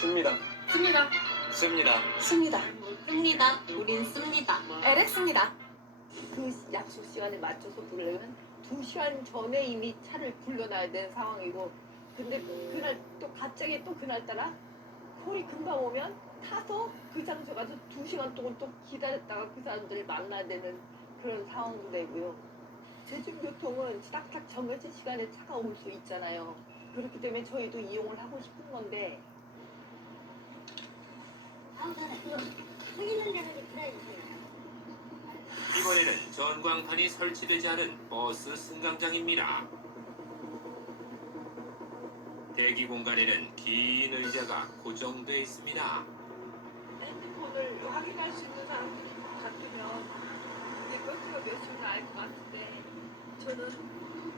씁니다. 씁니다. 씁니다. 씁니다. 씁니다. 우린 씁니다. LX입니다. 그 약속 시간에 맞춰서 부르려면 2시간 전에 이미 차를 불러놔야 되는 상황이고 근데 그날 또 갑자기 또 그날따라 콜이 금방 오면 타서 그 장소 가서 2시간 동안 또 기다렸다가 그 사람들을 만나야 되는 그런 상황도 되고요. 대중교통은 딱딱 정해진 시간에 차가 올 수 있잖아요. 그렇기 때문에 저희도 이용을 하고 싶은 건데 이번에는 전광판이 설치되지 않은 버스 승강장입니다. 대기 공간에는 긴 의자가 고정돼 있습니다. 핸드폰을 확인할 수 있는 사람들이 같으면 이게 버스가 몇 시나 알 것 같은데 저는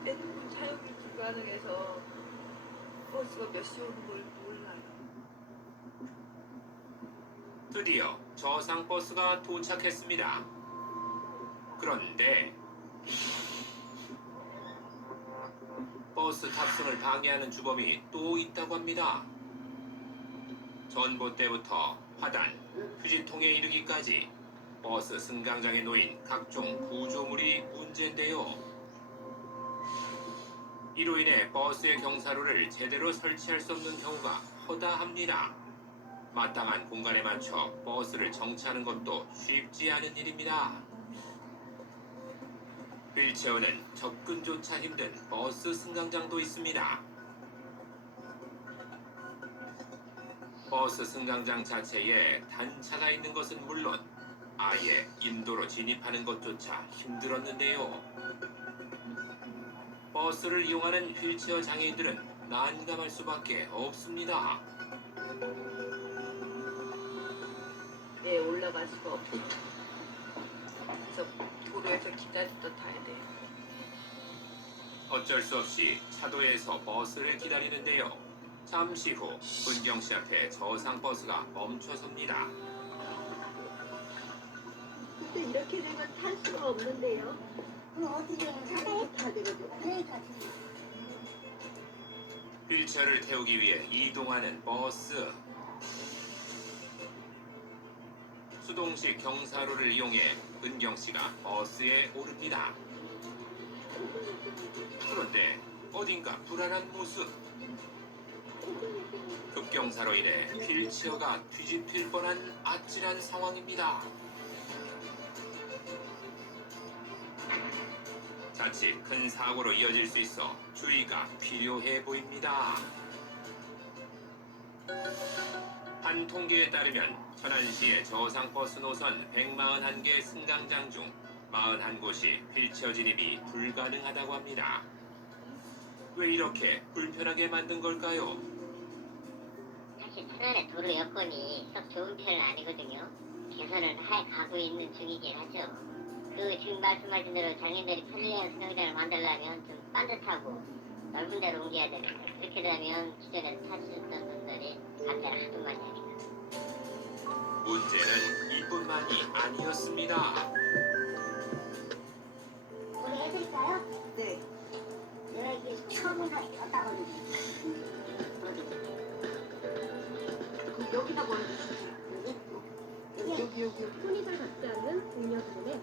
핸드폰 사용이 불가능해서 버스가 몇 시 오는 걸 몰라요. 드디어 저상버스가 도착했습니다. 그런데 버스 탑승을 방해하는 주범이 또 있다고 합니다. 전봇대부터 화단, 휴지통에 이르기까지 버스 승강장에 놓인 각종 구조물이 문제인데요. 이로 인해 버스의 경사로를 제대로 설치할 수 없는 경우가 허다합니다. 마땅한 공간에 맞춰 버스를 정차하는 것도 쉽지 않은 일입니다. 휠체어는 접근조차 힘든 버스 승강장도 있습니다. 버스 승강장 자체에 단차가 있는 것은 물론 아예 인도로 진입하는 것조차 힘들었는데요. 버스를 이용하는 휠체어 장애인들은 난감할 수밖에 없습니다. 네, 올라갈 수가 없어요. 그래서 도로에서 기다렸다 타야 돼요. 어쩔 수 없이 차도에서 버스를 기다리는데요. 잠시 후 은경씨 앞에 저상버스가 멈춰섭니다. 근데 이렇게 되면 탈 수가 없는데요. 그럼 어떻게 타야 되거든. 그러니까 휠체어를 태우기 위해 이동하는 버스. 수동식 경사로를 이용해 은경씨가 버스에 오릅니다. 그런데 어딘가 불안한 모습. 급경사로 인해 휠체어가 뒤집힐 뻔한 아찔한 상황입니다. 자칫 큰 사고로 이어질 수 있어 주의가 필요해 보입니다. 한 통계에 따르면 천안시의 저상버스 노선 141개 승강장 중 41곳이 휠체어 진입이 불가능하다고 합니다. 왜 이렇게 불편하게 만든 걸까요? 사실 천안의 도로 여건이 썩 좋은 편은 아니거든요. 개선을 가고 있는 중이긴 하죠. 그 지금 말씀하신 대로 장애인들이 편리한 승강장을 만들려면 좀 반듯하고 넓은 데로 옮겨야 되는데 그렇게 되면 기존에 타시던 분들이 반대를 하도 많이 하니까. 문제는 이뿐만이 아니었습니다. 우리 해드릴까요? 네. 여기 처음 갔다 오는 여기다 걸어주시죠. 여기. 손익을 받지 않는 공여분에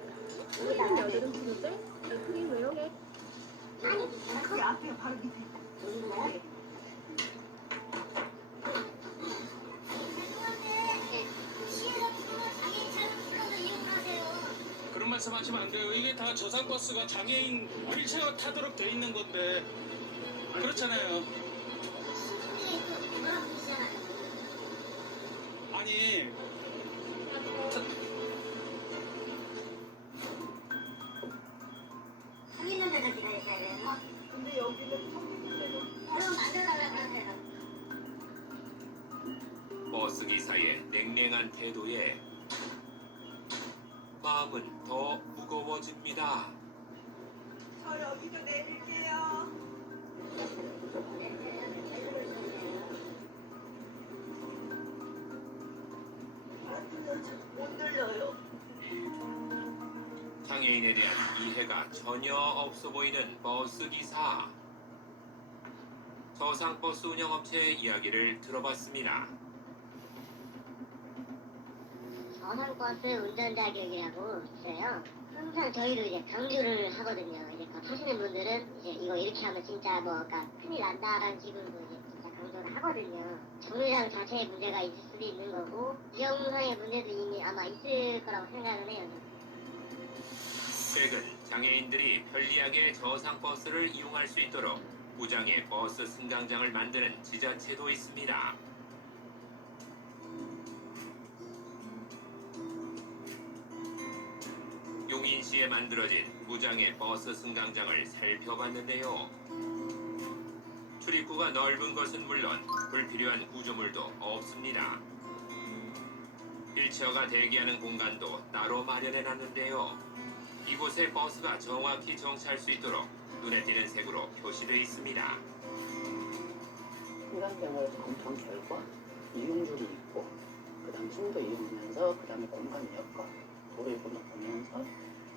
손익은 여드름 피부제 애크릴 외형에 아니, 거기 앞에 바로 밑에. 여기인가요? 그런 말씀하시면 안 돼요. 이게 다 저상버스가 장애인 휠체어 타도록 돼 있는 건데 그렇잖아요. 아니 서 있는 데서 기다렸어야 돼요. 근데 여기는 서 있는 데도 그럼 만들어달라고 하세요. 버스 기사의 냉랭한 태도에 마음은 더 무거워집니다. 저 여기도 내릴게요. 못 늘려요. 장애인에 대한 이해가 전혀 없어 보이는 버스 기사. 저상버스 운영업체의 이야기를 들어봤습니다. 저상버스 운전자 교육이라고 있어요. 항상 저희도 이제 강조를 하거든요. 이제 타시는 분들은 이제 이거 이렇게 하면 진짜 뭐 그러니까 큰일 난다라는 식으로 이제 진짜 강조를 하거든요. 정류장 자체에 문제가 있을 수도 있는 거고 지형상의 문제도 이미 아마 있을 거라고 생각을 해요. 최근 장애인들이 편리하게 저상버스를 이용할 수 있도록 무장애 버스 승강장을 만드는 지자체도 있습니다. 용인시에 만들어진 무장애 버스 승강장을 살펴봤는데요. 출입구가 넓은 것은 물론 불필요한 구조물도 없습니다. 휠체어가 대기하는 공간도 따로 마련해놨는데요. 이곳에 버스가 정확히 정차할 수 있도록 눈에 띄는 색으로 표시되어 있습니다. 승강장을 검토한 결과 이용줄이 있고 그다음 힘도 이용하면서 그다음에 공간 여건 도로 여건을 보면서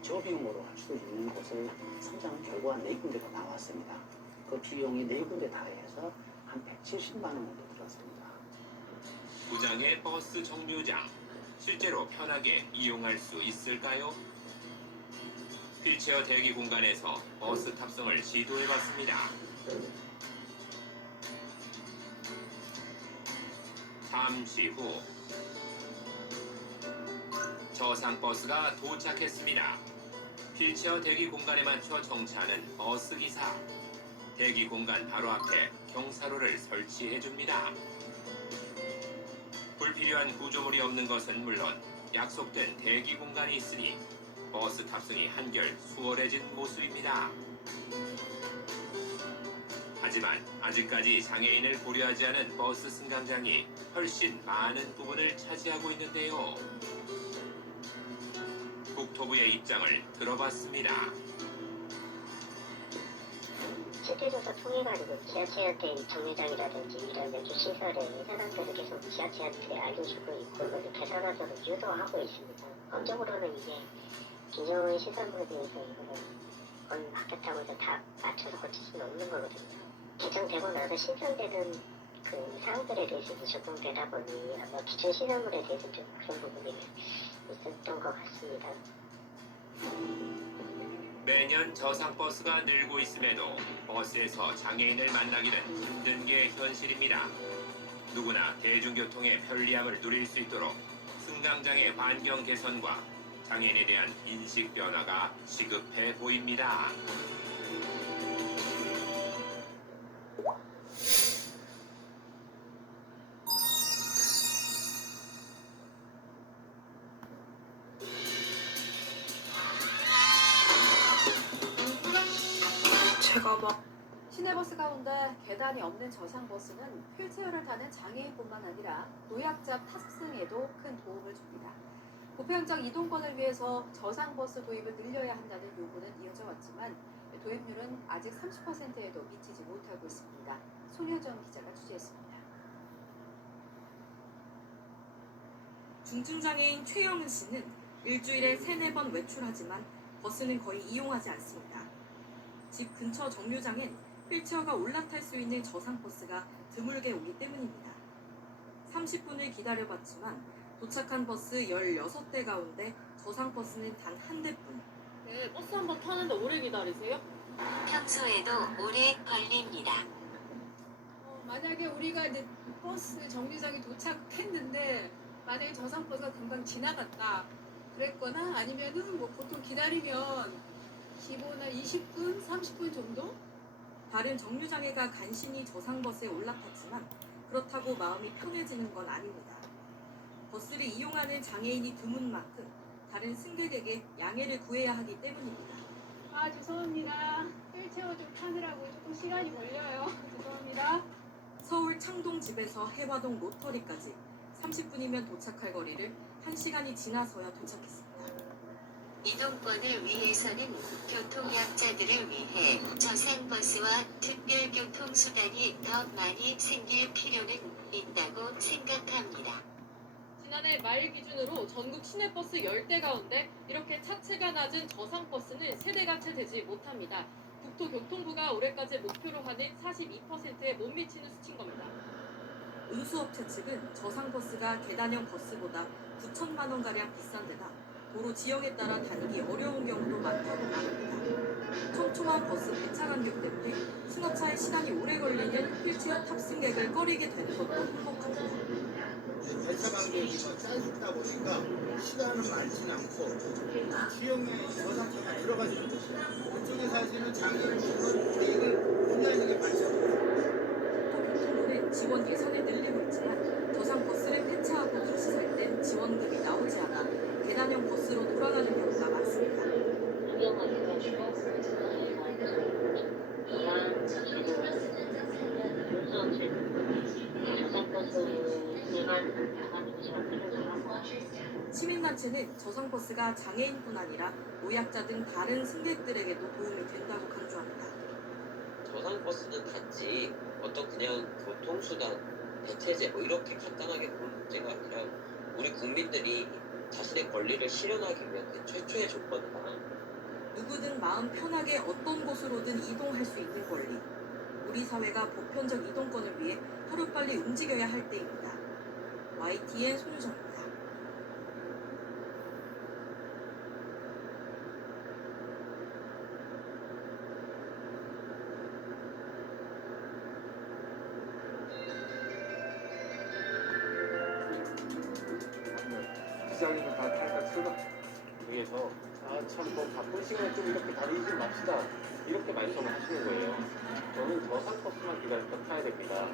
저비용으로 할 수 있는 곳을 선정한 결과 4군데가 나왔습니다. 그 비용이 4군데 다 해서 한 170만 원 정도 들었습니다. 무장애 버스 정류장, 실제로 편하게 이용할 수 있을까요? 휠체어 대기 공간에서 버스 탑승을 시도해봤습니다. 잠시 후 저상버스가 도착했습니다. 휠체어 대기 공간에 맞춰 정차하는 버스 기사. 대기 공간 바로 앞에 경사로를 설치해줍니다. 불필요한 구조물이 없는 것은 물론 약속된 대기 공간이 있으니 버스 탑승이 한결 수월해진 모습입니다. 하지만 아직까지 장애인을 고려하지 않은 버스 승강장이 훨씬 많은 부분을 차지하고 있는데요. 국토부의 입장을 들어봤습니다. 실태조사 통해가지고 지하철역의 정류장이라든지 이런 맥주 시설에 사람들을 계속 지하철역에 알려주고 있고 그걸 개선하도록 유도하고 있습니다. 법적으로는 이게 기존의 시설물에 대해서 이거는 건 바뀌었다고 해서 다 맞춰서 고칠 수는 없는 거거든요. 개정되고 나서 신설되는 그 사항들에 대해서 적용되다 보니 아마 기존 시설물에 대해서 좀 그런 부분이 있었던 것 같습니다. 매년 저상버스가 늘고 있음에도 버스에서 장애인을 만나기는 힘든 게 현실입니다. 누구나 대중교통의 편리함을 누릴 수 있도록 승강장의 환경 개선과 장애인에 대한 인식 변화가 시급해 보입니다. 시내버스 가운데 계단이 없는 저상버스는 휠체어를 타는 장애인뿐만 아니라 노약자 탑승에도 큰 도움을 줍니다. 보편적 이동권을 위해서 저상버스 도입을 늘려야 한다는 요구는 이어져 왔지만 도입률은 아직 30%에도 미치지 못하고 있습니다. 손효정 기자가 취재했습니다. 중증장애인 최영은 씨는 일주일에 3-4번 외출하지만 버스는 거의 이용하지 않습니다. 집 근처 정류장엔 휠체어가 올라탈 수 있는 저상버스가 드물게 오기 때문입니다. 30분을 기다려봤지만 도착한 버스 16대 가운데 저상버스는 단 한 대뿐. 네, 버스 한 번 타는데 오래 기다리세요? 평소에도 오래 걸립니다. 만약에 우리가 이제 버스 정류장에 도착했는데 만약에 저상버스가 금방 지나갔다 그랬거나 아니면은 뭐 보통 기다리면 기본 한 20분, 30분 정도? 다른 정류장애가 간신히 저상버스에 올라탔지만 그렇다고 마음이 편해지는 건 아닙니다. 버스를 이용하는 장애인이 드문 만큼 다른 승객에게 양해를 구해야 하기 때문입니다. 아 죄송합니다. 휠체어 좀 타느라고 조금 시간이 걸려요. 죄송합니다. 서울 창동 집에서 해화동 로터리까지 30분이면 도착할 거리를 1시간이 지나서야 도착했습니다. 이동권을 위해서는 교통약자들을 위해 저상버스와 특별교통수단이 더 많이 생길 필요는 있다고 생각합니다. 지난해 말 기준으로 전국 시내버스 10대 가운데 이렇게 차체가 낮은 저상버스는 3대가 채 되지 못합니다. 국토교통부가 올해까지 목표로 하는 42%에 못 미치는 수치인 겁니다. 운수업체 측은 저상버스가 계단형 버스보다 9천만 원가량 비싼 데다 도로 지형에 따라 다니기 어려운 경우도 많다고 말합니다. 촘촘한 버스 배차 간격 때문에 승합차에 시간이 오래 걸리는 휠체어 탑승객을 꺼리게 되는 것도 한몫합니다. 배차 간격이 짧다 보니까 시간은 많지는 않고 지형에 저상차가 들어가지 못해요. 그쪽에 사시는 장애인분은 테이블 혼자 있는 게 많죠. 국토교통부는 지원 예산을 늘리고 있지만 저상버스를 폐차하고 다시 살 땐 지원금이 나오지 않아 계단형 버스로 돌아가는 경우가 많습니다. 시민단체는 저상버스가 장애인뿐 아니라 노약자 등 다른 승객들에게도 도움이 된다고 강조합니다. 저상버스는 단지 어떤 그냥 교통수단, 대체제 뭐 이렇게 간단하게 보는 문제가 아니라 우리 국민들이 자신의 권리를 실현하기 위한 그 최초의 조건이다. 누구든 마음 편하게 어떤 곳으로든 이동할 수 있는 권리. 우리 사회가 보편적 이동권을 위해 하루빨리 움직여야 할 때입니다. YTN 손유정입니다. 기장이면 다 탈까 출가. 위에서 참 뭐 바쁜 시간에 좀 이렇게 다니지 좀 맙시다. 이렇게 말씀을 하시는 거예요. 저는 저상버스만 기다렸다 타야 됩니다.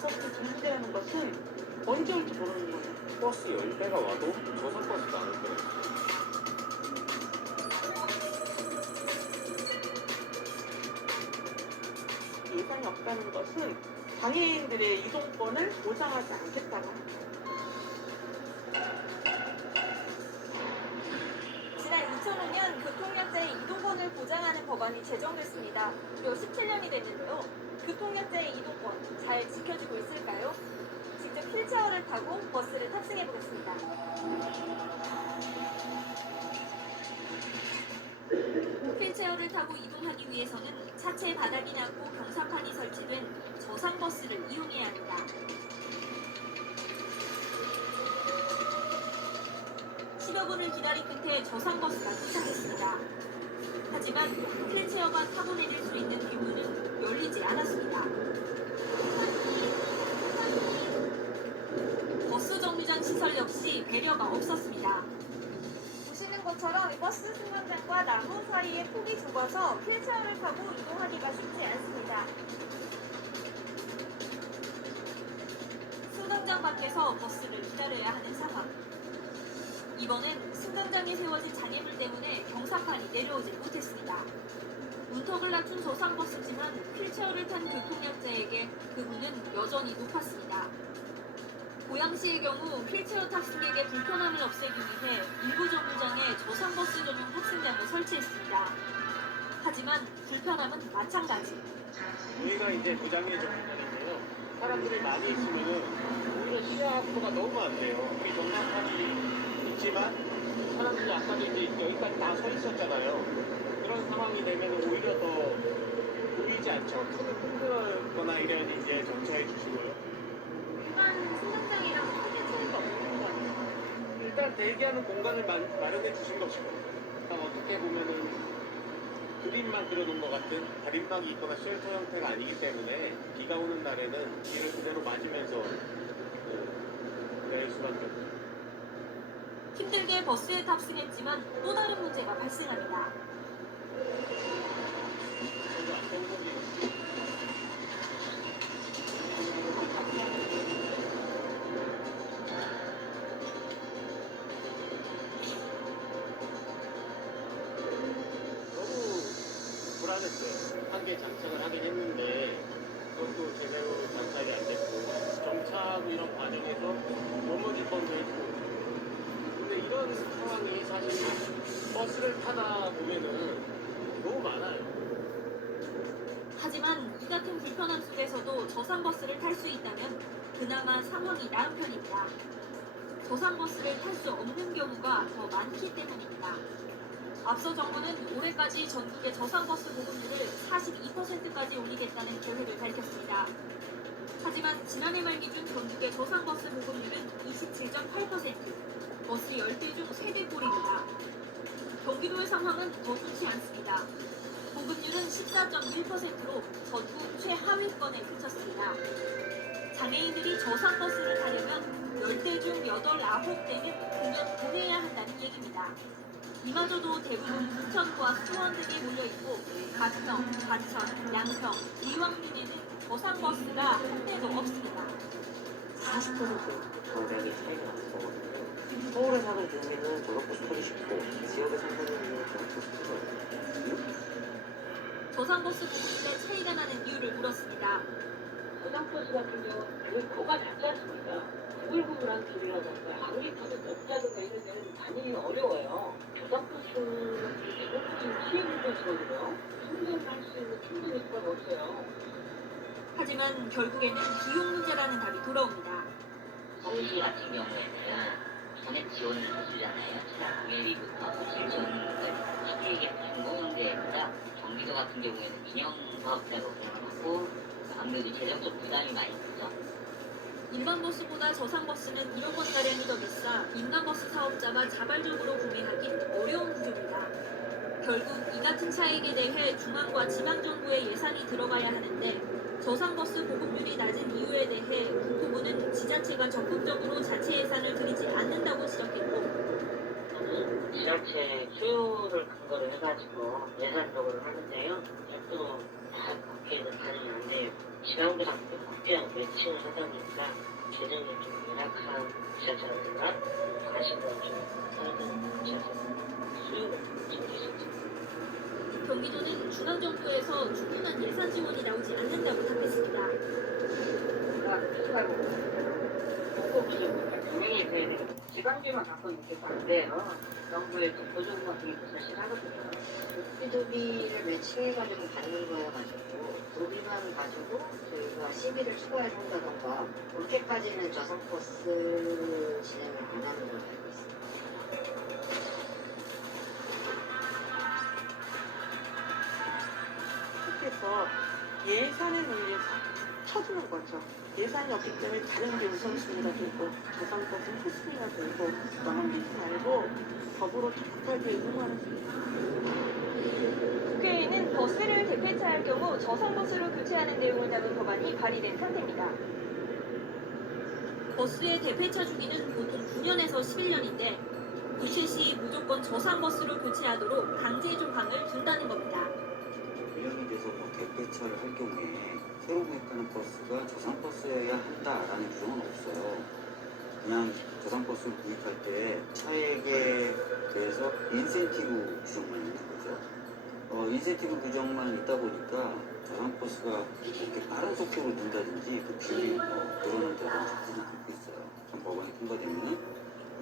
버스 정지되는 것은 언제 올지 모르는 거예요. 버스 10대가 와도 저상버스가 안 올 거예요. 예산이 없다는 것은 장애인들의 이동권을 보장하지 않겠다고 합니다. 지난 2005년 교통약자의 이동권을 보장하는 법안이 제정됐습니다. 무려 17년이 됐는데요. 교통약자의 이동권 잘 지켜지고 있을까요? 직접 휠체어를 타고 버스를 탑승해 보겠습니다. 휠체어를 타고 이동하기 위해서는 차체 바닥이 낮고 경사판이 설치된 저상버스를 이용해야 합니다. 십여 분을 기다린 끝에 저상버스가 도착했습니다. 하지만 휠체어가 타고 내릴 수 있는 뒷문은 열리지 않았습니다. 버스 정류장 시설 역시 배려가 없었습니다. 보시는 것처럼 버스 승강장과 나무 사이에 폭이 좁아서 휠체어를 타고 이동하기가 쉽지 않습니다. 승강장 밖에서 버스를 기다려야 하는 상황. 이번엔 승강장에 세워진 장애물 때문에 경사판이 내려오지 못했습니다. 문턱을 낮춘 저상버스지만 휠체어를 탄 교통약자에게 그분은 여전히 높았습니다. 고양시의 경우 휠체어 탑승객의 불편함을 없애기 위해 일부 정류장에 저상버스 전용 탑승장을 설치했습니다. 하지만 불편함은 마찬가지. 우리가 이제 부장애 정류장인데요. 사람들이 많이 있으면은 오히려 시야 확보가 너무 안 돼요. 우리 전망판이 있지만 사람들이 아까도 이제 여기까지 다 서 있었잖아요. 그런 상황이 되면 오히려 더 보이지 않죠. 흔들거나 이래야지 이제 정차해 주시고요. 일반 승강장이랑 크게 차이가 없는 거 아니에요? 일단 대기하는 공간을 마련해 주신 것이고, 어떻게 보면은 그림만 그려놓은 것 같은 다림막이 있거나 쉘터 형태가 아니기 때문에 비가 오는 날에는 비를 그대로 맞으면서 낼 수밖에 없어요. 힘들게 버스에 탑승했지만 또 다른 문제가 발생합니다. 너무 불안했어요. 한 개 장착을 하긴 했는데 그것도 제대로 장착이 안 됐고 정차하고 이런 과정에서 넘어질 뻔도 했고. 근데 이런 상황이 사실 버스를 타다 보면은 너무 많아요. 하지만 이 같은 불편함 속에서도 저상버스를 탈 수 있다면 그나마 상황이 나은 편입니다. 저상버스를 탈 수 없는 경우가 더 많기 때문입니다. 앞서 정부는 올해까지 전국의 저상버스 보급률을 42%까지 올리겠다는 계획을 밝혔습니다. 하지만 지난해 말 기준 전국의 저상버스 보급률은 27.8%, 버스 10대 중 3대 꼴입니다. 경기도의 상황은 더 좋지 않습니다. 보급률은 14.1%로 전국 최하위권에 그쳤습니다. 장애인들이 저상버스를 타려면 10대 중 8, 9대는 그냥 보내야 한다는 얘기입니다. 이마저도 대부분 부천과 수원 등에 몰려있고 가평, 과천, 양평, 이왕면에는 저상버스가 한 대도 없습니다. 40% 경량의 차이가 났었거든요. 서울에 사는 주민은 저상버스 타기 쉽고 지역에 사는 주민은 저상버스 타기 어렵거든요. 저상버스 보급률에 차이가 나는 이유를 물었습니다. 저상버스 같은 경우는 결코가 작지 않습니다. 구불구불한 길이라던가 아무리 타도 높다든가 이런 데는 다니기 어려워요. 저상버스는 대부분 지금 시외불편이거든요. 충전할 수 있는 충전일 수가 없어요. 하지만 결국에는 비용 문제라는 답이 돌아옵니다. 서울시 같은 경우에는 전액 지원을 해주잖아요. 차량 구매비부터 실전을 시기에게 공공연대보다 경기도 같은 경우에는 민영 사업자로 운영하고 아무래도 재정적 부담이 많이 크죠. 일반 버스보다 저상버스는 1억 원가량이 더 비싸 민간버스 사업자가 자발적으로 구매하긴 어려운 구조입니다. 결국 이 같은 차익에 대해 중앙과 지방정부의 예산이 들어가야 하는데 저상버스 보급률이 낮은 이유에 대해 국토부는 지자체가 적극적으로 자체 예산을 들이지 않는다고 지적했고 지자체 수요를 근거로 해가지고 예산적으로 하는데요. 별도로 다 국회에서 반영이 안 돼요. 지방부랑 국회랑 매칭을 하다 보니까 재정이 좀 열악한 지자체라든가 과실을 좀 해야 되는 지자체는 수요가 생길 수 있죠. 경기도는 중앙정부에서 충분한 예산 지원이 나오지 않는다고 답했습니다. 분명히 그 지방비만 갖고 있는 게 안 돼요. 정부의 그 보조금 같은 게 사실 하거든요. 도비를 매칭해가지고 받는 거여가지고 도비만 가지고 저희가 시비를 추가해서 한다던가 그렇게까지는 저상버스 진행을 안 하는 걸로 알고 있습니다. 그래서 예산의 논리에 쳐주는 거죠. 예산이 없기 때문에 다른 게 우선순위가 되고 저상버스는 후순위가 되고 떠넘기지 말고 법으로 정확하게 응하는 국회에는 버스를 대폐차할 경우 저상버스로 교체하는 내용을 담은 법안이 발의된 상태입니다. 버스의 대폐차 주기는 보통 9년에서 11년인데 교체 시 무조건 저상버스로 교체하도록 강제 조항을 둔다는 겁니다. 1년이 돼서 대폐차를 할 경우에 새로 구입하는 버스가 저상버스여야 한다라는 규정은 없어요. 그냥 저상버스를 구입할 때 차액에 대해서 인센티브 규정만 있는 거죠. 인센티브 규정만 있다 보니까 저상버스가 이렇게 빠른 속도로 는다든지 그 비율이 늘어난다든지 그런 게 있어요. 전 법안이 통과되면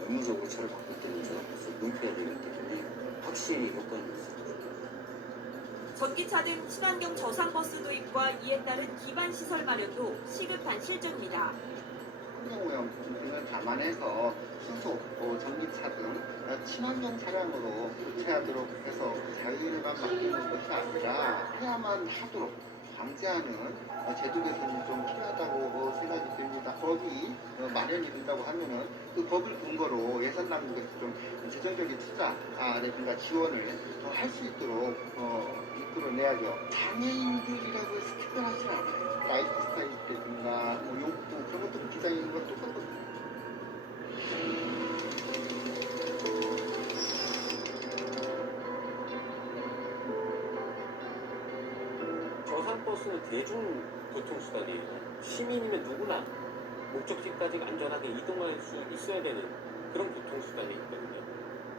의무적으로 차를 바꿀 때는 저상버스를 구입해야 되기 때문에 확실히 효과는 있어요. 전기차 등 친환경 저상버스 도입과 이에 따른 기반 시설 마련도 시급한 실정입니다. 환경오염 등을 감안해서 수소, 전기차 등 친환경 차량으로 교체하도록 해서 자율만 맡기는 것이 아니라 해야만 하도록 강제하는 제도 개선이 좀 필요하다고 생각이 듭니다. 법이 마련이 된다고 하면은 그 법을 근거로 예산 낭비에서 좀 재정적인 투자라든가 지원을 더 할 수 있도록 이끌어내야죠. 장애인들이라고 해서 특별하지 않아요. 라이프 스타일이라든가 욕구 그런 것도 기장인 것 똑같거든요. 저상버스는 대중교통수단이에요. 시민이면 누구나 목적지까지 안전하게 이동할 수 있어야 되는 그런 교통수단이 있거든요.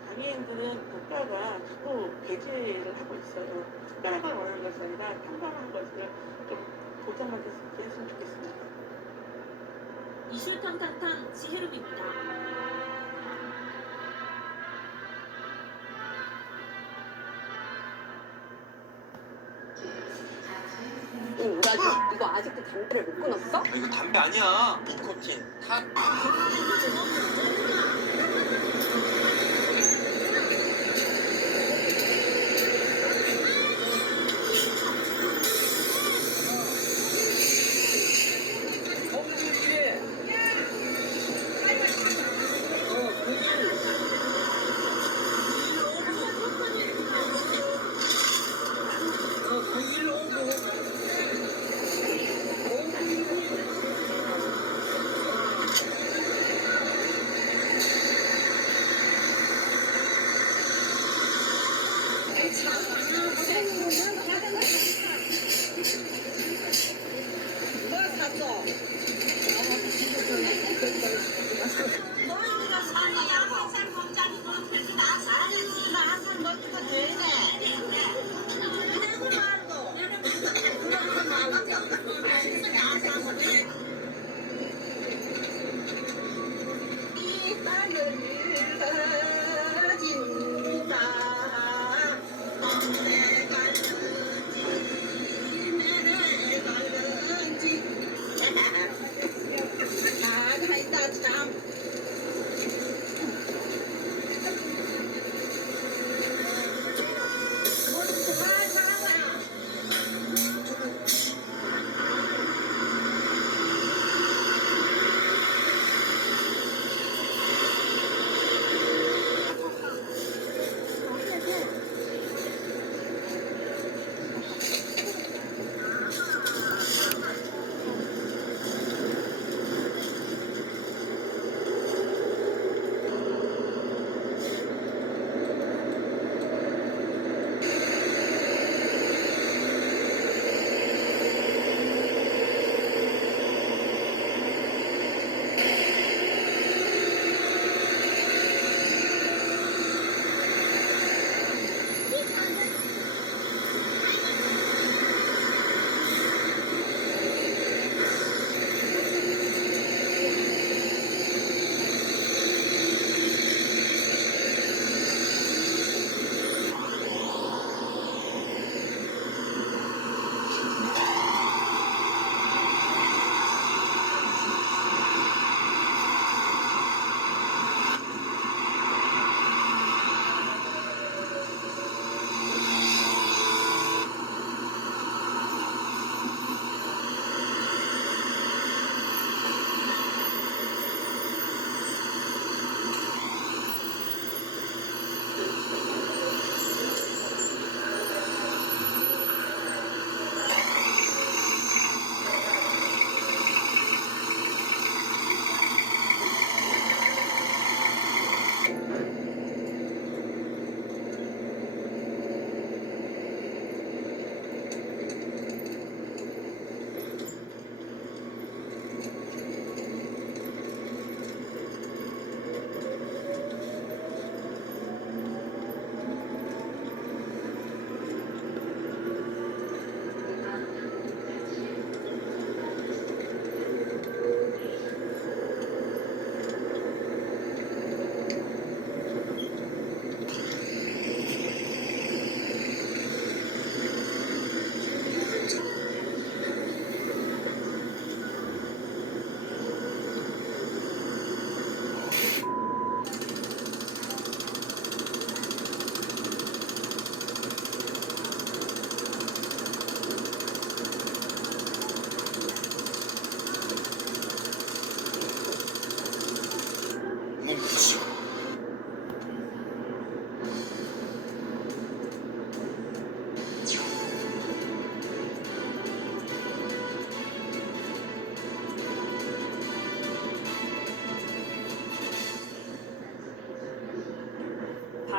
장애인들은 국가가 자꾸 배제를 하고 있어요. 특별한 원하는 것이 아니라 평범한 것을 좀 보장받을 수 있게 했으면 좋겠습니다. 이슈탕탕탕 지혜lum입니다. 이거 아직도 담배를 못 끊었어? 이거 담배 아니야. 니코틴, 탄.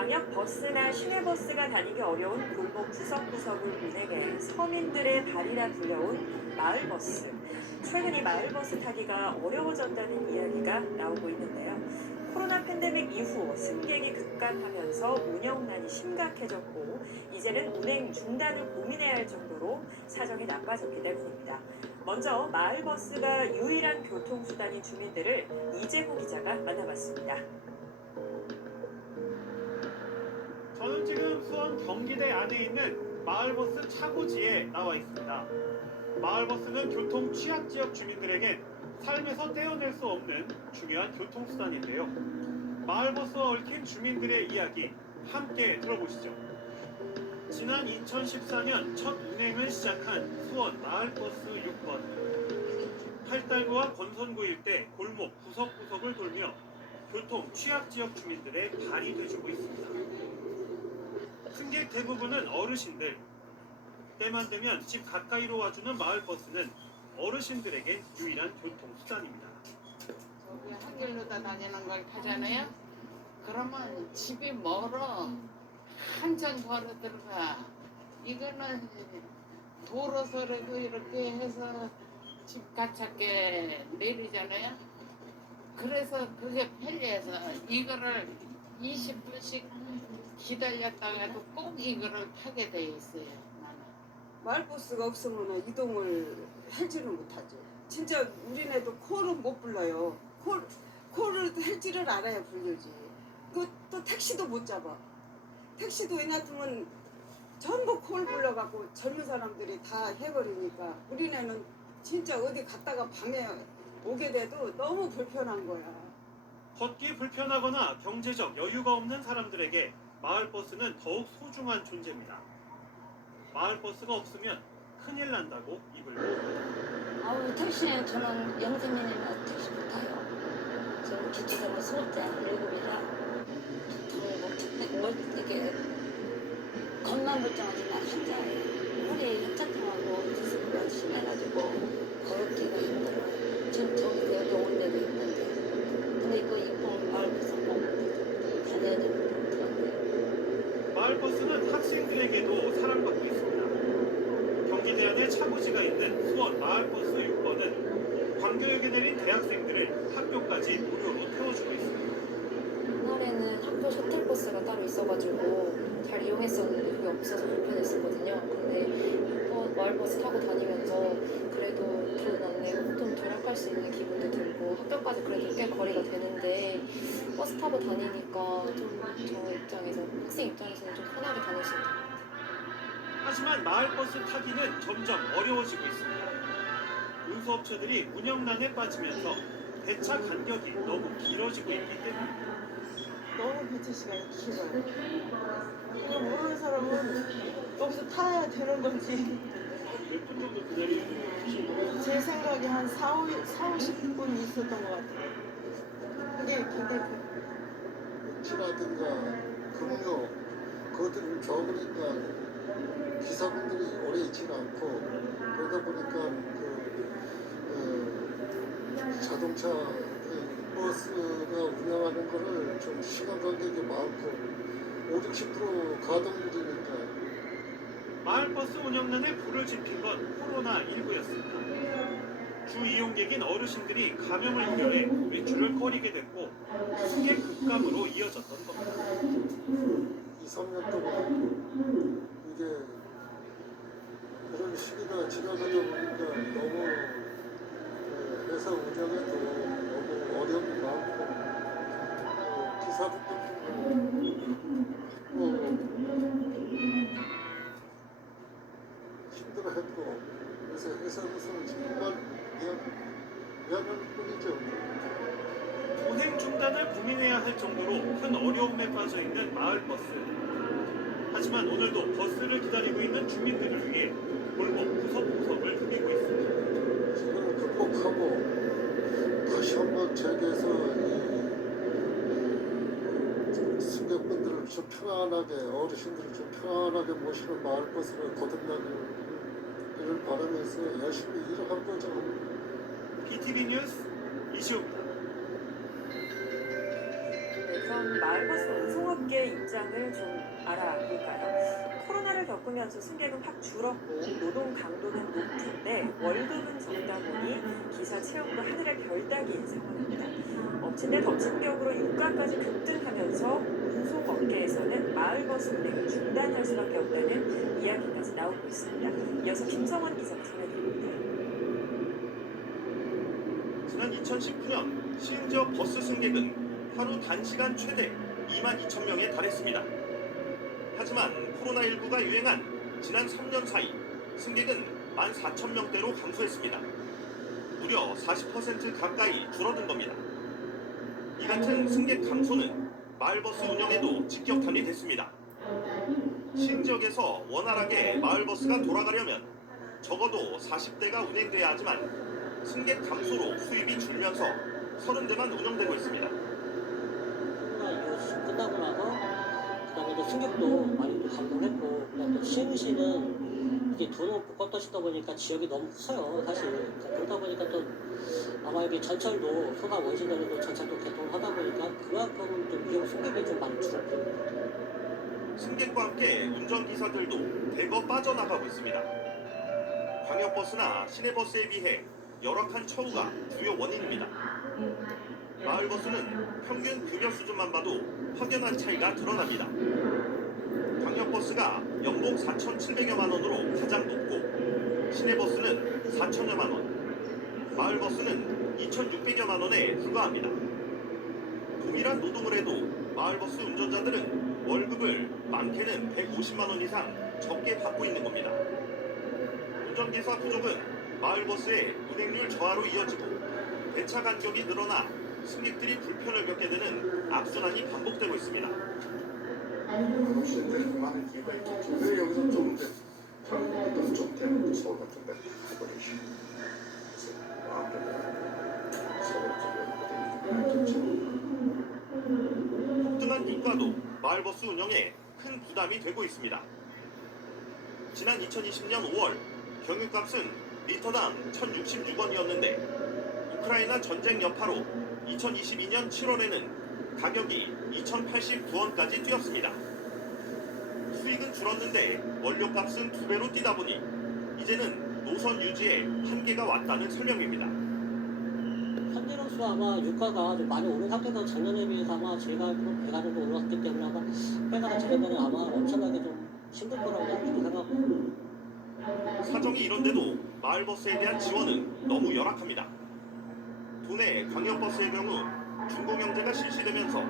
광역 버스나 시내버스가 다니기 어려운 골목 구석구석을 운행해 서민들의 발이라 불려온 마을버스. 최근 이 마을버스 타기가 어려워졌다는 이야기가 나오고 있는데요. 코로나 팬데믹 이후 승객이 급감하면서 운영난이 심각해졌고 이제는 운행 중단을 고민해야 할 정도로 사정이 나빠졌기 때문입니다. 먼저 마을버스가 유일한 교통수단인 주민들을 이재호 기자가 만나봤습니다. 저는 지금 수원 경기대 안에 있는 마을버스 차고지에 나와 있습니다. 마을버스는 교통 취약지역 주민들에겐 삶에서 떼어낼 수 없는 중요한 교통수단인데요. 마을버스와 얽힌 주민들의 이야기 함께 들어보시죠. 지난 2014년 첫 운행을 시작한 수원 마을버스 6번. 팔달구와 권선구 일대 골목 구석구석을 돌며 교통 취약지역 주민들의 발이 돼주고 있습니다. 승객 대부분은 어르신들. 때만 되면 집 가까이로 와주는 마을버스는 어르신들에겐 유일한 교통수단입니다. 저기 한 길로다 다니는 걸 타잖아요. 그러면 집이 멀어. 한참 걸어 들어가. 이거는 도로서라도 이렇게 해서 집 가깝게 내리잖아요. 그래서 그게 편리해서 이거를 20분씩 기다렸다가도 꼭 이거를 타게 돼 있어요. 나는. 마을버스가 없으면 이동을 하지는 못하죠. 진짜 우리네도 콜은 못 불러요. 콜을 할 줄을 알아야 불리지. 또 택시도 못 잡아. 택시도 이 같으면 전부 콜 불러갖고 젊은 사람들이 다 해버리니까 우리네는 진짜 어디 갔다가 밤에 오게 돼도 너무 불편한 거야. 걷기 불편하거나 경제적 여유가 없는 사람들에게 마을버스는 더욱 소중한 존재입니다. 마을버스가 없으면 큰일 난다고 입을 모읍니다. 아우 택시는 저는 영세민이나 택시 못 타요. 저는 기초적으로 20대 7이라 뭐 이게 겉만 멀쩡하지 난 한자예요. 허리 협착증하고 디스크가 심해가지고 걸었기가 힘들어요. 지금 저기서 여기 오는데도 힘든데 근데 이거 이번 마을버스 꼭 다녀야 되는 마을버스는 학생들에게도 사랑받고 있습니다. 경기대안에 차고지가 있는 수원 마을버스 6번은 광교역에 내린 대학생들을 학교까지 무료로 태워주고 있습니다. 옛날에는 학교 셔틀버스가 따로 있어가지고 잘 이용했었는데 그게 없어서 불편했었거든요. 근데 마을버스 타고 다니면서 그래도 돈 안 내고 좀 절약할 수 있는 기분도 들고 학교까지 그래도 꽤 거리가 되는데 버스 타고 다니니까 좀 저 입장에서 학생 입장에서는 좀 편하게 다닐 수 있는 것 같아요. 하지만 마을버스 타기는 점점 어려워지고 있습니다. 운수업체들이 운영난에 빠지면서 배차 간격이 너무 길어지고 있기 때문입니다. 너무 배차 시간이 길어요. 이거 모르는 사람은 여기서 타야 되는 건지. 몇 분 정도 기다리는 제 생각에 한 40분 있었던 것 같아요. 그게 굉장히 치라든가 금요 그것들이 적으니까 기사분들이 오래 있지는 않고 그러다 보니까 자동차 버스가 운영하는 거를 좀 시간 간격이 많고 50~60% 가동률이니까. 마을버스 운영난에 불을 지핀 건 코로나19였습니다. 주 이용객인 어르신들이 감염을 우려해 외출을 꺼리게 됐고 승객 급감으로 이어졌던 겁니다. 2~3년 동안 이게 이런 시기가 지나가다 보니까 너무 회사 운영에도 너무 어려움이 많고 기사분들도 힘들어했고 그래서 회사에서는 정말 미안할 뿐이죠. 운행 중단을 고민해야 할 정도로 큰 어려움에 빠져 있는 마을버스. 하지만 오늘도 버스를 기다리고 있는 주민들을 위해 골목 구석구석을 누비고 있습니다. 지금 극복하고 다시 한번 재개해서 승객분들을 좀 편안하게 어르신들을 좀 편안하게 모시는 마을버스를 거듭나기를 바라면서 열심히 일을 할 거죠. BTV 뉴스 이시호입니다. 그럼 마을버스 운송업계 입장을 좀 알아볼까요? 코로나를 겪으면서 승객은 확 줄었고 노동 강도는 높은데 월급은 적다 보니 기사 채용도 하늘의 별 따기인 상황입니다. 엎친 데 덮친 격으로 유가까지 급등하면서 운송업계에서는 마을버스 운행을 중단할 수밖에 없다는 이야기까지 나오고 있습니다. 이어서 김성원 기자가 전해드립니다. 지난 2019년 시흥지역 버스 승객은 하루 단시간 최대 22,000명에 달했습니다. 하지만 코로나19가 유행한 지난 3년 사이 승객은 14,000명대로 감소했습니다. 무려 40% 가까이 줄어든 겁니다. 이 같은 승객 감소는 마을버스 운영에도 직격탄이 됐습니다. 시흥지역에서 원활하게 마을버스가 돌아가려면 적어도 40대가 운행돼야 하지만 승객 감소로 수입이 줄면서 30대만 운영되고 있습니다. 코로나19 끝나고 나서 그다음에 또 승객도 많이 감소했고 그다음에 또 시흥시는 이게 돈을 못 걷다 보니까 지역이 너무 커요 사실. 그러다 보니까 또 아마 이게 전철도 소가 원시대로도 전철도 개통을 하다 보니까 그만큼 좀 이용 승객이 좀 많이 줄었고 승객과 함께 운전기사들도 대거 빠져나가고 있습니다. 광역버스나 시내버스에 비해 열악한 처우가 주요 원인입니다. 마을버스는 평균 급여 수준만 봐도 확연한 차이가 드러납니다. 광역버스가 연봉 4,700여만 원으로 가장 높고 시내버스는 4천여만 원, 마을버스는 2,600여만 원에 불과합니다. 동일한 노동을 해도 마을버스 운전자들은 월급을 많게는 150만 원 이상 적게 받고 있는 겁니다. 운전기사 부족은 마을버스의 운행률 저하로 이어지고 배차 간격이 늘어나 승객들이 불편을 겪게 되는 악순환이 반복되고 있습니다. 없이 많은 이유가 있겠죠. 그래서 여기서 좀 이제 한국보다는 좀 대한민국 서울 같은 데 가버리시고 그래서 마음대로 서울 쪽으로 있겠죠. 폭등한 물가도 마을버스 운영에 큰 부담이 되고 있습니다. 지난 2020년 5월 경유값은 리터당 1,066원이었는데 우크라이나 전쟁 여파로 2022년 7월에는 가격이 2,089원까지 뛰었습니다. 수익은 줄었는데 원료값은 2배로 뛰다 보니 이제는 노선 유지에 한계가 왔다는 설명입니다. 현재로서 아마 유가가 좀 많이 오른 상태에서 작년에 비해서 아마 제가 알기로 배가 정도 올랐기 때문에 아마 회사가 작년에는 아마 엄청나게 좀 힘들 거라고 생각합니다. 사정이 이런데도 마을버스에 대한 지원은 너무 열악합니다. 도내 광역버스의 경우 중공영제가 실시되면서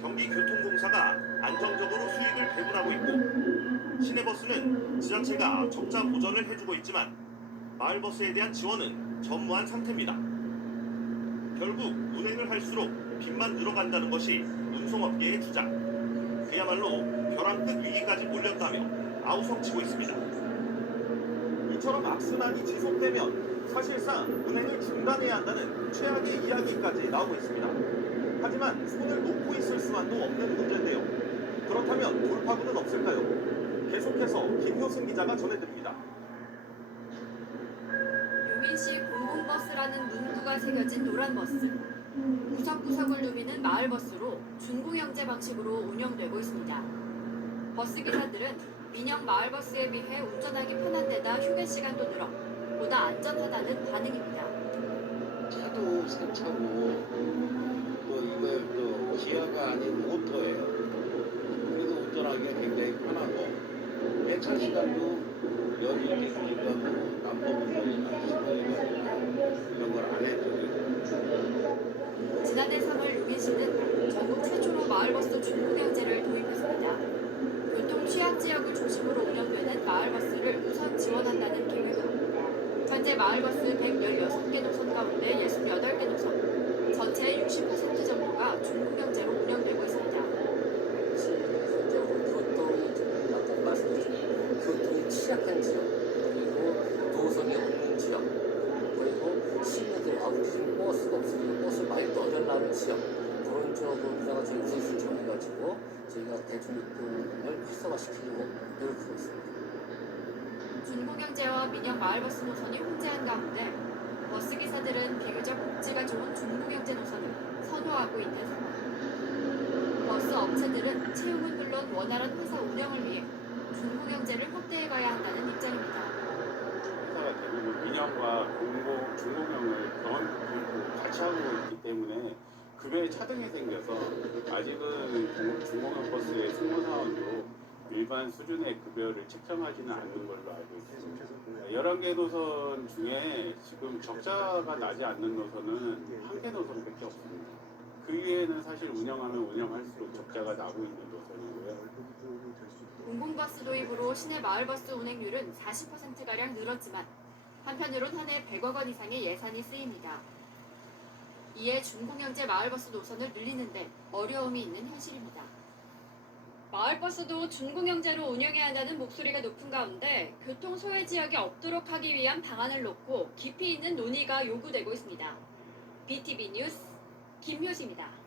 경기교통공사가 안정적으로 수익을 배분하고 있고 시내버스는 지자체가 적자 보전을 해주고 있지만 마을버스에 대한 지원은 전무한 상태입니다. 결국 운행을 할수록 빚만 늘어간다는 것이 운송업계의 주장. 그야말로 벼랑 끝 위기까지 몰렸다며 아우성치고 있습니다. 이처럼 악순환이 지속되면 사실상 운행을 중단해야 한다는 최악의 이야기까지 나오고 있습니다. 하지만 손을 놓고 있을 수만도 없는 문제인데요. 그렇다면 돌파구는 없을까요? 계속해서 김효승 기자가 전해드립니다. 용인시 공공버스라는 문구가 새겨진 노란 버스. 구석구석을 누비는 마을버스로 준공영제 방식으로 운영되고 있습니다. 버스기사들은 민영 마을버스에 비해 운전하기 편한 데다 휴게시간도 늘어 보다 안전하다는 반응입니다. 차도 새 차고 또 이거 또 기아가 아닌 모터예요. 그래서 운전하기가 굉장히 편하고 배차 시간도 여유 있게 기록하고 난법 운전이나 신호위반이나 이런 걸 안 해도 지난해 3월 용인시는 전국 최초로 마을버스 준공영제를 도입했습니다. 교통 취약지역을 중심으로 운영되는 마을버스를 우선 지원한다는 계획으로 현재 마을버스 116개 노선 가운데 68개 노선, 전체의 60% 정도가 준공영제로 운영되고 있습니다. 교통이 아까 말씀드린 교통이 취약한 지역, 그리고 노선이 없는 지역, 그리고 시민들이 지금 버스가 없으니까 버스를 많이 떠들라는 지역, 그런 쪽으로다가 저희 우선 신청해가지고 저희가 대중교통을 활성화시키려고 노력하고 있습니다. 준공영제와 민영 마을버스 노선이 혼재한 가운데 버스기사들은 비교적 복지가 좋은 준공영제 노선을 선호하고 있는 상황. 버스 업체들은 채용은 물론 원활한 회사 운영을 위해 중고경제를 확대해가야 한다는 입장입니다. 회사가 대부분 민영과 중공영을 병원 같이 하고 있기 때문에 급여에 차등이 생겨서 아직은 중공영 버스의 승무사원도 일반 수준의 급여를 책정하지는 않는 걸로 알고 있습니다. 11개 노선 중에 지금 적자가 나지 않는 노선은 1개 노선밖에 없습니다. 그 위에는 사실 운영하면 운영할수록 적자가 나고 있는 노선이고요. 공공버스 도입으로 시내 마을버스 운행률은 40%가량 늘었지만 한편으론 한 해 100억 원 이상의 예산이 쓰입니다. 이에 중공영제 마을버스 노선을 늘리는데 어려움이 있는 현실입니다. 마을버스도 중공영제로 운영해야 한다는 목소리가 높은 가운데 교통 소외 지역이 없도록 하기 위한 방안을 놓고 깊이 있는 논의가 요구되고 있습니다. BTV 뉴스 김효지입니다.